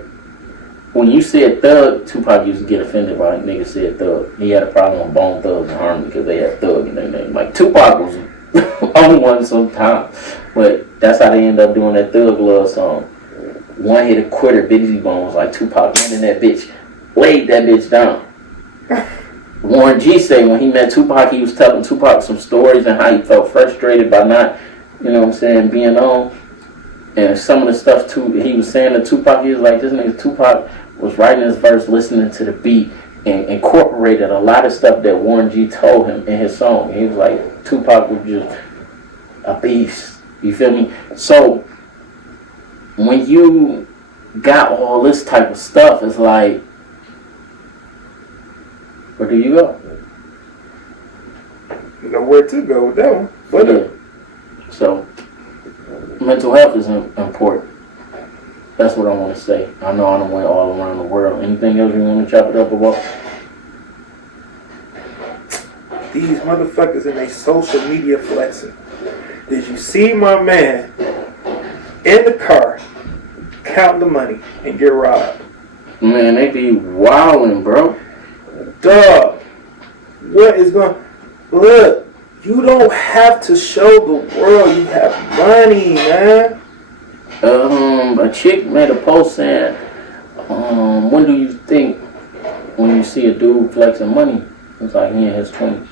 When you said thug, Tupac used to get offended by it. Niggas said thug. He had a problem with Bone Thugs and Harmony because they had thug in their name. Like, Tupac was on one sometimes. But that's how they ended up doing that Thug Love song. One hit a quitter, Biggie Bone was like, Tupac went in that bitch, laid that bitch down. Warren G said when he met Tupac, he was telling Tupac some stories and how he felt frustrated by not, you know what I'm saying, being on. And some of the stuff too, he was saying to Tupac, he was like, this nigga Tupac was writing his verse, listening to the beat, and incorporated a lot of stuff that Warren G told him in his song. He was like, Tupac was just a beast. You feel me? So when you got all this type of stuff, it's like, where do you go? You know where to go with that one. But yeah. So mental health is important. That's what I want to say. I know I done went all around the world. Anything else you want to chop it up about? These motherfuckers in their social media flexing. Did you see my man in the car counting the money and get robbed? Man, they be wildin', bro. Dog, what is going... Look, you don't have to show the world you have money, man. A chick made a post saying, when do you think when you see a dude flexing money? It's like he in his 20s.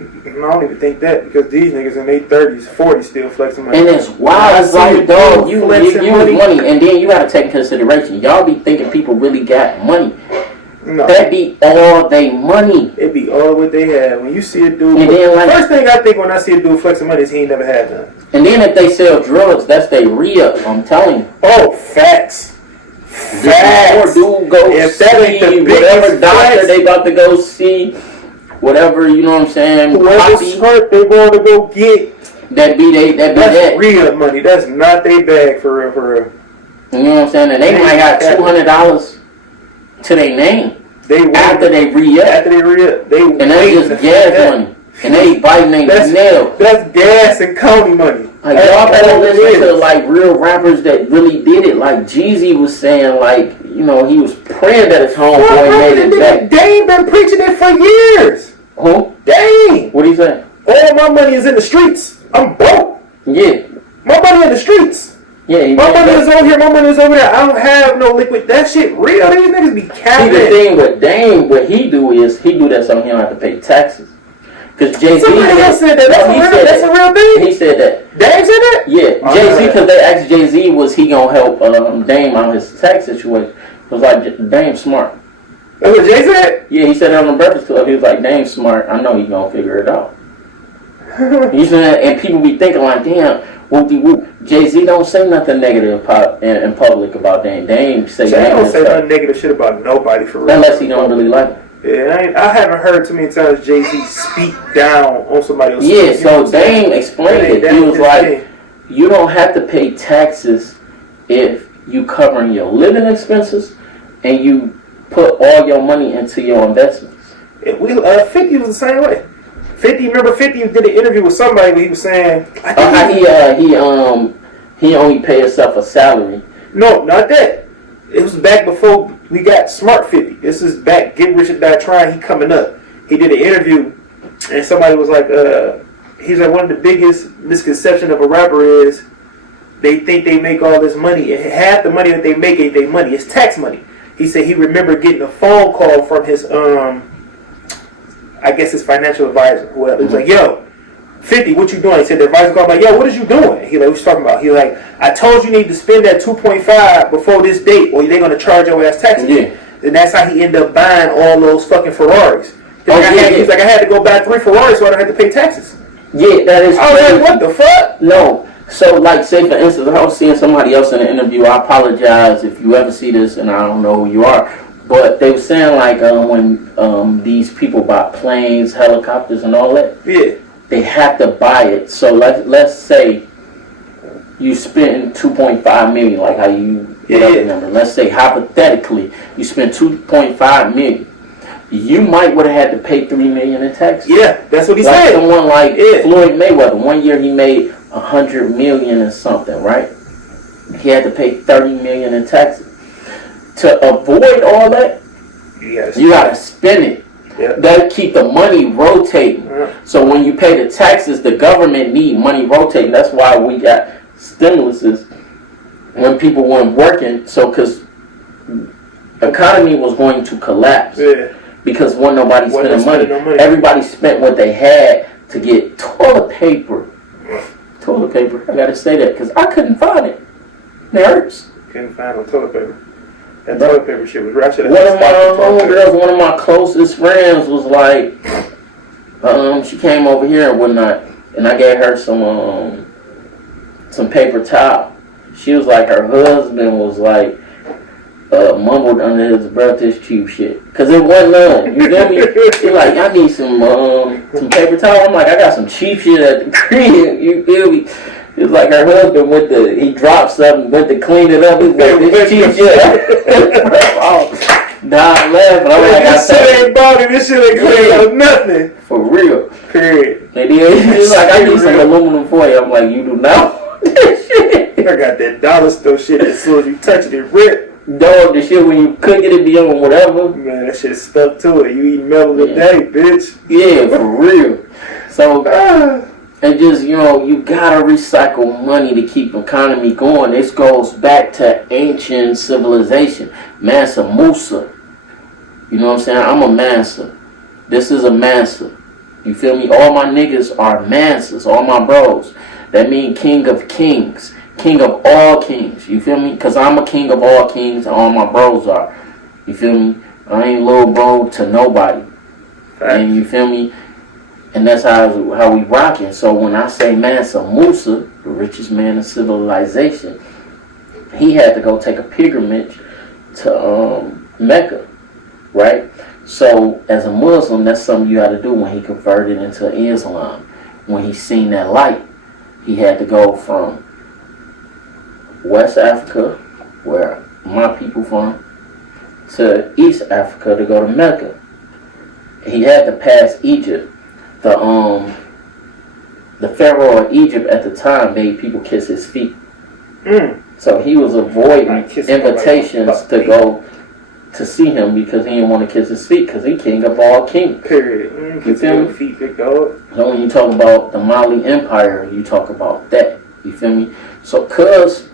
I don't even think that, because these niggas in their 30s, 40s still flexing money. And it's wild. It's like, dog, you use money, and then you gotta take into consideration. Y'all be thinking people really got money. No. That be all they money. It be all what they have. When you see a dude, and then, like, first thing I think when I see a dude flexing money is he ain't never had none. And then if they sell drugs, that's their re-up. I'm telling you. Oh, facts. Facts. Or dude go if see that ain't the whatever doctor flex, they about to go see, whatever, you know what I'm saying. Whoever's hurt, they want to go get. That's re-up money. That's not their bag for real, for real. You know what I'm saying? And they might have $200 to their name. After they re-up. And that's just gas money. And they biting their nails. That's gas and county money. Like, y'all better listen to, like, real rappers that really did it. Like, Jeezy was saying, like, you know, he was praying that his homeboy made it back. Dame been preaching it for years. Who? Dame. What he saying? All my money is in the streets. I'm broke. Yeah. My money in the streets. Yeah, my money is over here, my money is over there. I don't have no liquid. That shit real. These niggas be capping. See, the thing with Dame, what he do is, he do that so he don't have to pay taxes. Because Jay-Z... Somebody else said that. That's a real thing? He said that. Dame said that? Yeah. Jay-Z, because they asked Jay-Z, was he going to help Dame out his tax situation. It was like, Dame smart. That's what Jay said? Yeah, he said it on the Breakfast Club. He was like, Dame smart. I know he going to figure it out. He said, and people be thinking like, damn, whoop-de-whoop. Jay-Z don't say nothing negative in public about Dame. Dame say don't say nothing negative shit about nobody for real. Unless he don't really like it. Yeah, I haven't heard too many times Jay-Z speak down on somebody else. Yeah, so Dame explained it. He was like, you don't have to pay taxes if you covering your living expenses and you put all your money into your investments. 50 was the same way. 50, remember 50 did an interview with somebody where he was saying... he only pay himself a salary. No, not that. It was back before we got Smart 50. This is back, Get Rich or Die Trying, he coming up. He did an interview, and somebody was like, he's like, one of the biggest misconception of a rapper is they think they make all this money, and half the money that they make ain't their money. It's tax money. He said he remembered getting a phone call from his, I guess his financial advisor, whoever. He was like, yo, 50, what you doing? He said the advisor called, like, yo, what is you doing? He like, what you talking about? He like, I told you need to spend that 2.5 before this date, or they're gonna charge your ass taxes. Yeah. And that's how he ended up buying all those fucking Ferraris. He's like, I had to go buy 3 Ferraris so I don't have to pay taxes. Yeah, that is. I was like, what the fuck? No. So, like, say for instance, I was seeing somebody else in an interview. I apologize if you ever see this, and I don't know who you are. But they were saying, like, when these people buy planes, helicopters, and all that, yeah, they have to buy it. So let's say you spend 2.5 million, like how you whatever number. Let's say hypothetically you spend 2.5 million. You might would have had to pay $3 million in taxes. Yeah, that's what he like said. Someone like Floyd Mayweather. 1 year he made $100 million and something, right? He had to pay $30 million in taxes. To avoid all that, you gotta spend it. Yep. That keep the money rotating. So when you pay the taxes, the government need money rotating. That's why we got stimuluses when people weren't working. So because economy was going to collapse because nobody spending money. Everybody spent what they had to get toilet paper. Toilet paper. I gotta say that because I couldn't find it. It hurts. Couldn't find no toilet paper. That toilet paper shit was ratchet. One of my closest friends was like, she came over here and whatnot, and I gave her some paper towel. She was like, her husband was like, mumbled under his breath this cheap shit, cause it wasn't none. You feel me? He like, I need some paper towel. I'm like, I got some cheap shit at the crib. You feel me? It was like her husband he dropped something, went to clean it up. He was like, this cheap shit. Nah, I'm laughing. I'm like, this shit ain't bought it. This shit ain't clean up nothing. For real. Period. And he's like, I need some aluminum foil. I'm like, you do not want that shit. I got that dollar store shit as soon as you touch it, it rip. Dog, the shit when you cook it be on whatever. Man, that shit stuck to it. You eat metal today, bitch. Yeah, for real. So, and just, you gotta recycle money to keep economy going. This goes back to ancient civilization. Mansa Musa. You know what I'm saying? I'm a Mansa. This is a Mansa. You feel me? All my niggas are Mansas. All my bros. That mean king of kings. King of all kings. You feel me? Because I'm a king of all kings and all my bros are. You feel me? I ain't little bro to nobody. And you feel me? And that's how we rocking. So when I say Mansa Musa, the richest man in civilization, he had to go take a pilgrimage to Mecca, right? So as a Muslim, that's something you had to do when he converted into Islam. When he seen that light, he had to go from West Africa, where my people from, to East Africa to go to Mecca. He had to pass Egypt. The Pharaoh of Egypt at the time made people kiss his feet. So he was avoiding invitations to go to see him because he didn't want to kiss his feet because he king of all kings. Period. You feel me? Feet, big dog. So when you talk about the Mali Empire, you talk about that. You feel me? So Cuz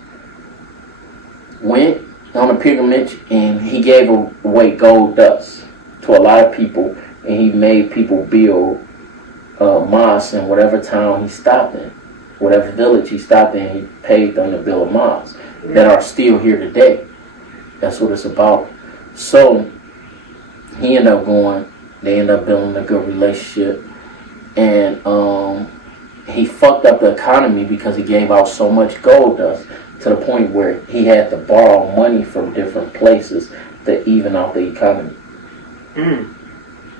went on a pilgrimage and he gave away gold dust to a lot of people, and he made people build mosques in whatever town he stopped in, whatever village he stopped in. He paid them to build mosques that are still here today. That's what it's about. So he ended up going. They ended up building a good relationship, and he fucked up the economy because he gave out so much gold dust to the point where he had to borrow money from different places to even out the economy.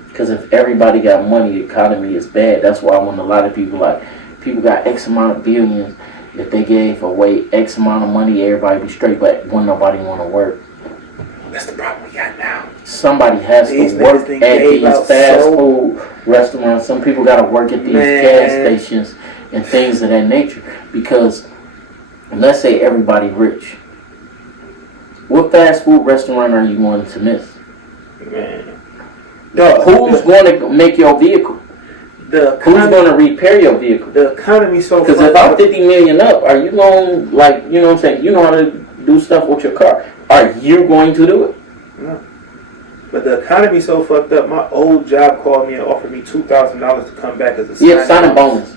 Because if everybody got money, the economy is bad. That's why when a lot of people got X amount of billions, if they gave away X amount of money, everybody be straight, but when nobody want to work. That's the problem we got now. Somebody has to work at these fast food restaurants. Some people got to work at these gas stations and things of that nature. Because let's say everybody rich. What fast food restaurant are you going to miss? Man. Who's going to make your vehicle? Who's going to repair your vehicle? The economy so. Because if I'm 50 million up, are you going you know what I'm saying? You know how to do stuff with your car. Are you going to do it? No. But the economy so fucked up. My old job called me and offered me $2,000 to come back as a sign-in bonus.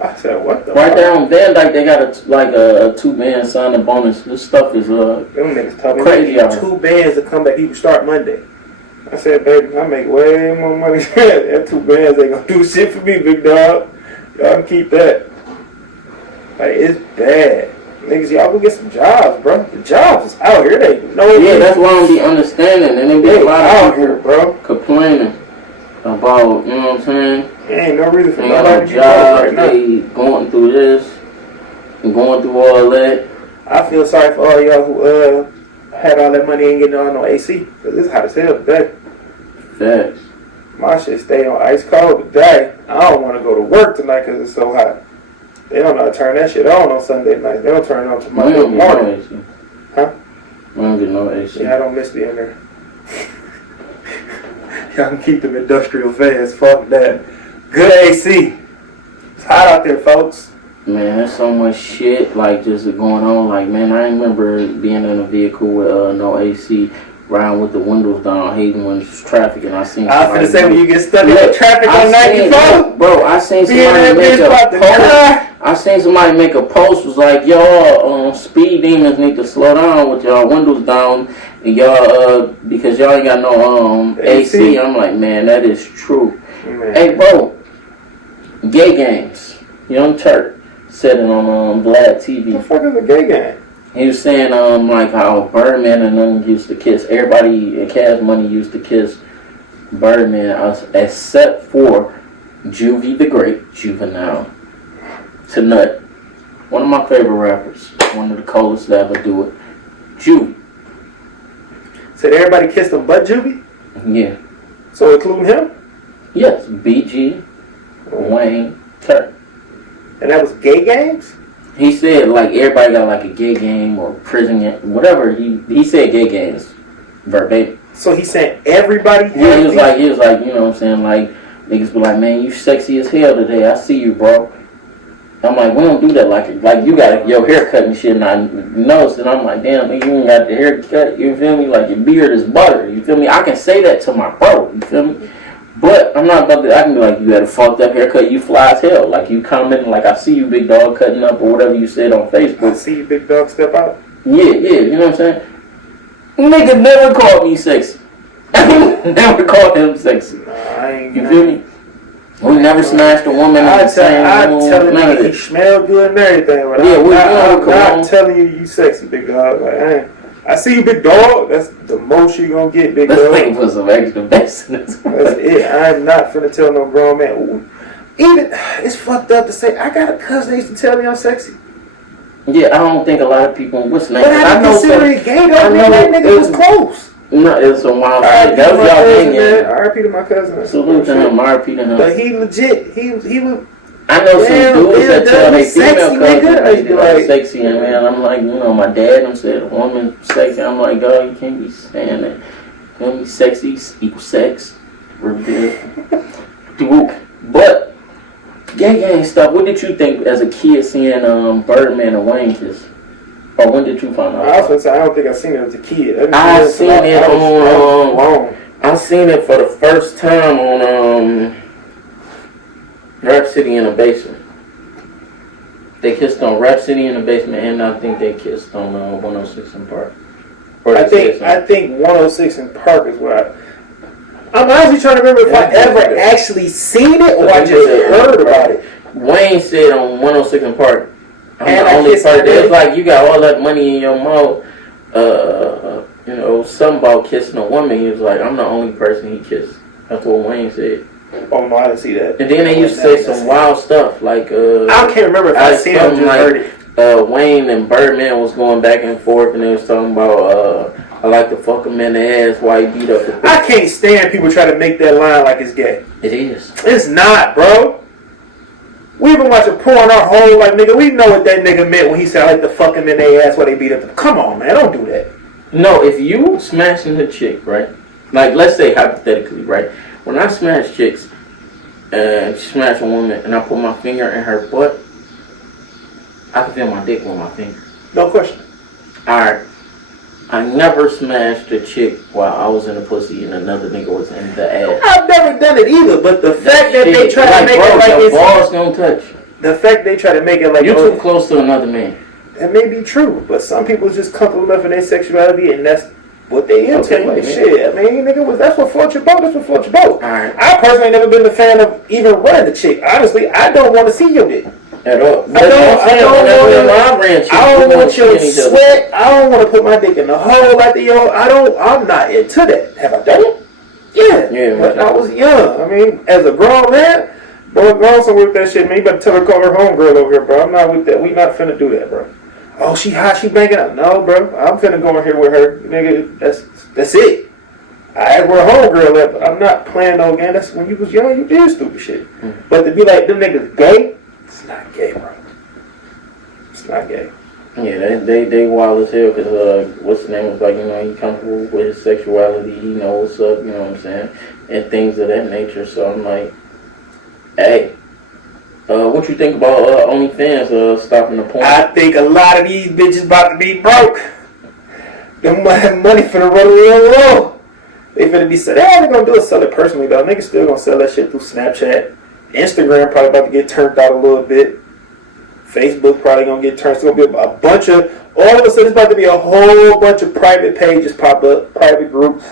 I said, what the right there on Van Dyke, they got a 2-man sign-in bonus. This stuff is them niggas told me crazy. 2 bands to come back. You can start Monday. I said, baby, I make way more money than that. That 2 bands ain't gonna do shit for me, big dog. Y'all can keep that. Like, it's bad. Niggas, y'all go get some jobs, bro. The jobs is out here. They know. Yeah, that's why I don't be understanding. And then be a lot of people here, bro, complaining about, you know what I'm saying? There ain't no reason for they nobody to be job, right now. They going through this. going through all that. I feel sorry for all y'all who had all that money and getting on no AC. Cause it's hot as hell today. Facts. My shit stay on ice cold today. I don't want to go to work tonight because it's so hot. They don't know how to turn that shit on Sunday night. They don't turn it on tomorrow morning. Huh? I don't get no AC. Yeah, I don't miss being there. Y'all can keep them industrial fans. Fuck that. Good AC. It's hot out there, folks. Man, there's so much shit like just going on. Like, man, I remember being in a vehicle with no AC, riding with the windows down, hating when there's traffic, and I seen. I was gonna say when you get stuck in the traffic on 94. Bro, I seen somebody make a post. I seen somebody make a post was like, y'all, speed demons need to slow down with y'all windows down, and y'all, because y'all ain't got no AC. I'm like, man, that is true. Man. Hey, bro, gay games, Young Turk. Said it on Vlad TV. What the fuck is a gay game? He was saying like how Birdman and them used to kiss. Everybody in Cash Money used to kiss Birdman except for Juvie the Great, Juvenile. To Nut. One of my favorite rappers. One of the coolest to ever do it. Juvie. Said everybody kissed him but Juvie? Yeah. So including him? Yes. BG, Wayne, Turk. And that was gay games? He said like everybody got like a gay game or prison game, whatever. He said gay games verbatim. So he said everybody. Yeah, he was like, you know what I'm saying, like niggas be like, man, you sexy as hell today. I see you, bro. I'm like, we don't do that like you got your haircut and shit, and I noticed, and I'm like, damn, nigga, you ain't got the haircut. You feel me? Like your beard is butter. You feel me? I can say that to my bro. You feel me? But I'm not about to, I can be like, you had a fucked up haircut, you fly as hell. Like, you commenting, like, I see you, big dog, cutting up, or whatever you said on Facebook. I see you, big dog, step out. Yeah, you know what I'm saying? Nigga never called me sexy. I never called him sexy. Nah, I ain't. You feel me? We never smashed a woman in the same room. I'm telling you, he smelled good and everything, but I'm not telling you sexy, big dog. Like, I see you, big dog. That's the most you gonna get, big dog. Let's think for some extra bass. That's it. I'm not finna tell no grown man. Ooh. Even it's fucked up to say I got a cousin that used to tell me I'm sexy. Yeah, I don't think a lot of people. What's name? But I don't consider it gay though. That nigga was close. No, it's a wild thing. That was y'all thing. R.I.P. to my cousin. Salute to him. R.I.P. to him. But he legit. He was. I know some dudes that tell they female cousins they like sexy, and man, I'm like, you know, my dad them said a woman sexy. I'm like, dog, you can't be saying that. You can't be sexy equals sex. Real good. But gay gang stuff. What did you think as a kid seeing Birdman and Wayne kiss? Or when did you find out? I was gonna say I don't think I seen it as a kid. I seen it on. I seen it for the first time on Rap City in the Basement. They kissed on Rap City in the Basement, and I think they kissed on 106 in Park. I think 106 in Park is what I'm honestly trying to remember if I ever actually seen it or I just heard about it. Wayne said on 106 in Park. And I kissed her. It's like you got all that money in your mouth. You know, something about kissing a woman. He was like, I'm the only person he kissed. That's what Wayne said. Oh no, I didn't see that. And then they used to say some wild stuff like I can't remember if I seen it or just heard it. Wayne and Birdman was going back and forth, and they was talking about I like to fuck him in the ass while he beat up the I can't stand people try to make that line like it's gay. It is. It's not, bro. We've been watching porn our whole life, nigga. We know what that nigga meant when he said I like to fuck him in their ass while they beat up the... Come on, man. Don't do that. No, if you smashing a chick, right? Like, let's say hypothetically, right? When I smash chicks, and smash a woman, and I put my finger in her butt, I can feel my dick with my finger. No question. Alright. I never smashed a chick while I was in the pussy and another nigga was in the ass. I've never done it either, but the fact that they try to make it like your it's... balls don't touch. The fact they try to make it like... You're too close to another man. It may be true, but some people just comfortable enough in their sexuality and that's what they into. Okay, like, shit, I mean, nigga, that's what floats your boat. That's what floats your boat. Alright. I personally never been a fan of even running the chick. Honestly, I don't want to see your dick. At all. I don't want your sweat. I don't want to put my dick in the hole after your... I'm not into that. Have I done it? Yeah. But I was young. I mean, as a grown man, Bro, go on somewhere with that shit, man. You better tell her to call her homegirl over here, bro. I'm not with that. We not finna do that, bro. Oh, she hot, she banging up. No, bro. I'm finna go in here with her. Nigga, that's it. I where a homegirl at, but I'm not playing no game. That's when you was young, you did stupid shit. But to be like, them niggas gay, it's not gay, bro. It's not gay. Yeah, they wild as hell because what's the name was like, you know, he comfortable with his sexuality, he knows what's up, you know what I'm saying, and things of that nature. So I'm like, hey, what you think about OnlyFans stopping the porn? I think a lot of these bitches about to be broke. Them money finna run real low. They finna be selling. All they gonna do is sell it personally though. Niggas still gonna sell that shit through Snapchat. Instagram probably about to get turned out a little bit. Facebook probably gonna get turned. It's gonna be a bunch of, all of a sudden it's about to be a whole bunch of private pages pop up, private groups.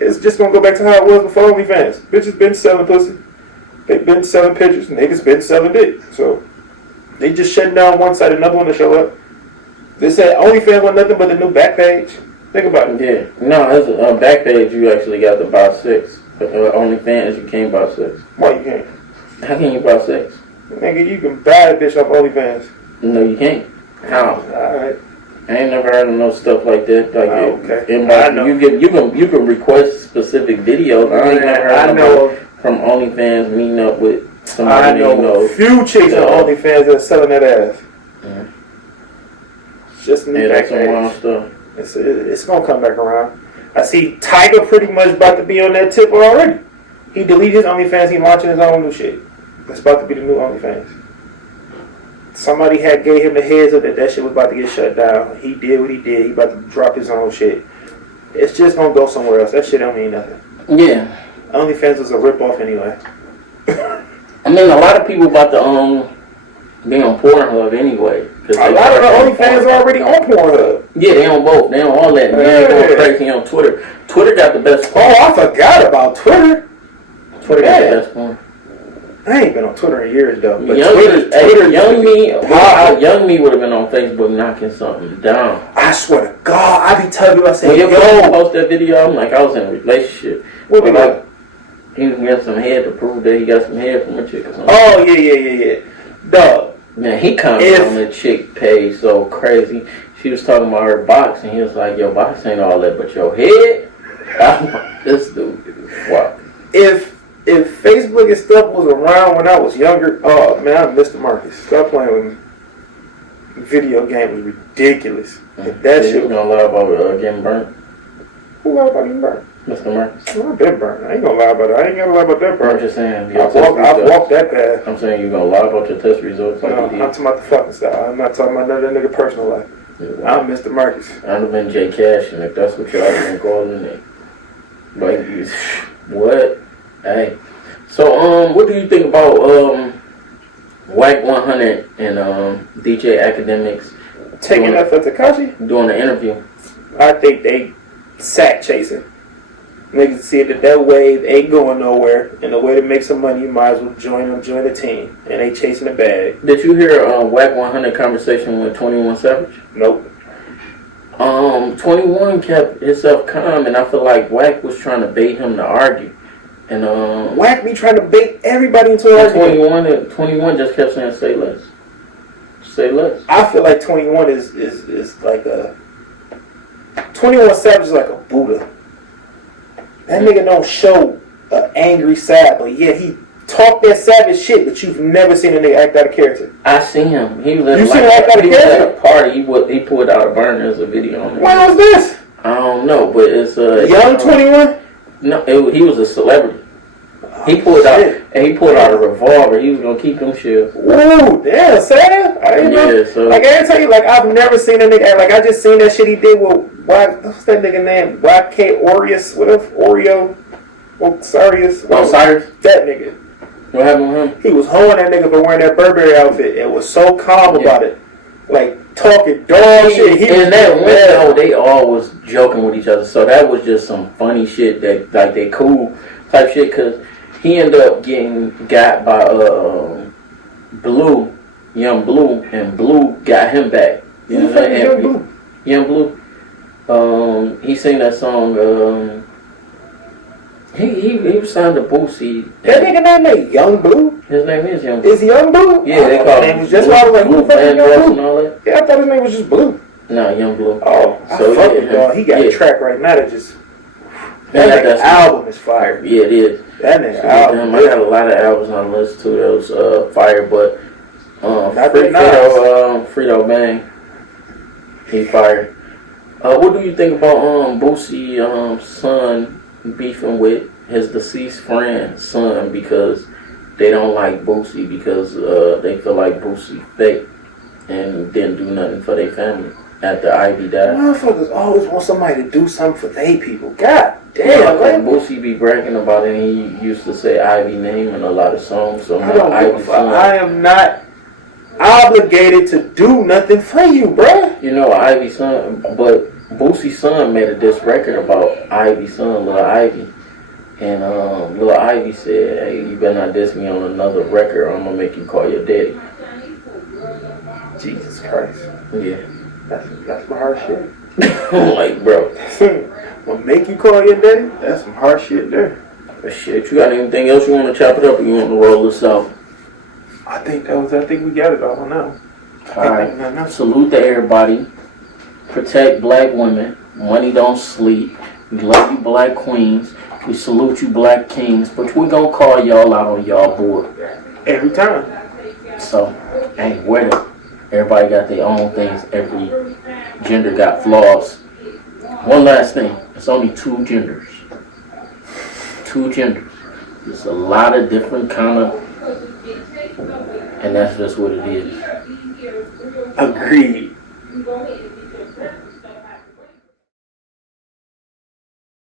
It's just gonna go back to how it was before OnlyFans. Bitches been selling pussy. They've been selling pictures. Niggas been selling dick. So they just shutting down one side, another one to show up. They said OnlyFans was nothing but the new back page. Think about it. Yeah, no, as a back page you actually got to buy 6. OnlyFans you can't buy 6. Why you can't? How can you buy 6? Nigga, you can buy a bitch off OnlyFans. No, you can't. How? Alright. I ain't never heard of no stuff like that. Like okay. I know. You can request specific videos. I ain't never heard of from OnlyFans meeting up with somebody. I know a few chicks on OnlyFans that are selling that ass. Mm-hmm. It's just new back some wild stuff. It's gonna come back around. I see Tiger pretty much about to be on that tip already. He deleted his OnlyFans. He launching his own new shit. That's about to be the new OnlyFans. Somebody had gave him the heads up that shit was about to get shut down. He did what he did. He about to drop his own shit. It's just gonna go somewhere else. That shit don't mean nothing. Yeah. OnlyFans was a ripoff anyway. I mean, a lot of people about to be on Pornhub anyway. A lot of the OnlyFans are already on Pornhub. Yeah, they on both. They on all that. They ain't going crazy on Twitter. Twitter got the best porn. Oh, I forgot about Twitter. Twitter got the best porn. I ain't been on Twitter in years though. But young Young me would have been on Facebook knocking something down. I swear to God, I be telling you, I say, yo, post that video. I'm like, I was in a relationship. What be like? He was getting some head to prove that he got some head from a chick or something. Oh yeah. Dog. Man, he commented on the chick page so crazy. She was talking about her box, and he was like, "Your box ain't all that, but your head." I'm like, this dude is wild. If Facebook and stuff was around when I was younger, oh man, I'm Mr. Marcus. Stop playing with me. Video game was ridiculous. That shit. You gonna lie about getting burnt? Who lied about getting burnt? Mr. Marcus. Well, I've been burnt. I ain't gonna lie about it. I ain't gonna lie about that burnt. I'm just saying. I've walked that path. I'm saying you gonna lie about your test results like No, you did. I'm talking about the fucking style. I'm not talking about none of that nigga personal life. Yeah, I'm Mr. Marcus. I'd have been J Cash, and if that's what y'all been calling it. Like, what? Hey. So, what do you think about Wack 100 and DJ Academics taking that for Tekashi? Doing the interview. I think they sack chasing. Niggas see that wave ain't going nowhere, and the way to make some money, you might as well join the team. And they chasing the bag. Did you hear Wack 100 conversation with 21 Savage? Nope. 21 kept himself calm, and I feel like Wack was trying to bait him to argue. And Wack be trying to bait everybody into an argument. 21 just kept saying, "Say less, say less." I feel like 21 is like a 21 Savage is like a Buddha. That nigga don't show an angry side, but yeah, he talk that savage shit, but you've never seen a nigga act out of character. I seen him. He was at, you seen him act out of character? At a party. He pulled out a burner as a video on it. When was this? I don't know, but it's young 21. No, he was a celebrity. He pulled out a revolver. He was gonna keep them shit. Ooh, damn, Sam. I didn't know. So, like I tell you, like I've never seen a nigga act like I just seen that shit he did with what's that nigga name? YK Orius, whatever Oreo, Osiris. Osiris. That nigga. What happened with him? He was holding that nigga for wearing that Burberry outfit and was so calm about it, like talking dog shit. In that window, they all was joking with each other, so that was just some funny shit that like they cool type shit. Cause he ended up getting got by Blue, Young Blue, and Blue got him back. You know what I'm saying? Young Blue. He sang that song. He was signed to Boosie. That nigga name ain't Young Blue. His name is Young Blue. Is he Young Blue? Yeah, they call his name him was just Blue, why I was like, Blue who the fuck is Van Young Ness Blue? and all that. Yeah, I thought his name was just Blue. Nah, Young Blue. Oh, So, I fuck yeah, with dog. He got yeah. a track right now that just Yeah, that nigga that's- album is fire. Yeah, it is. That nigga So, album. I got a lot of albums on the list too. That was fire, but Not that nice. Frito Bang, he fired. What do you think about Boosie son beefing with his deceased friend's son because they don't like Boosie because they feel like Boosie fake and didn't do nothing for their family after Ivy died? Motherfuckers always want somebody to do something for they people. God Yeah, damn, like man. Boosie be bragging about it, and he used to say Ivy name in a lot of songs. So I now don't give a Ivy fuck. son, I am not obligated to do nothing for you, bruh. you know, Ivy son, but Boosie's son made a diss record about Ivy's son, Lil Ivy. And Lil Ivy said, hey, you better not diss me on another record or I'm going to make you call your daddy. Jesus Christ. Yeah. That's some hard shit. I'm like, bro. Will make you call your daddy? That's some hard shit there. But shit, you got anything else you want to chop it up or you want to roll this out? I think we got it all now. Alright. Salute to everybody. Protect black women. Money don't sleep. We love you black queens. We salute you black kings. But we gonna call y'all out on y'all board. Every time. So, ain't with it. Everybody got their own things. Every gender got flaws. One last thing. It's only two genders. Two genders. There's a lot of different kind of... And that's just what it is. Agreed.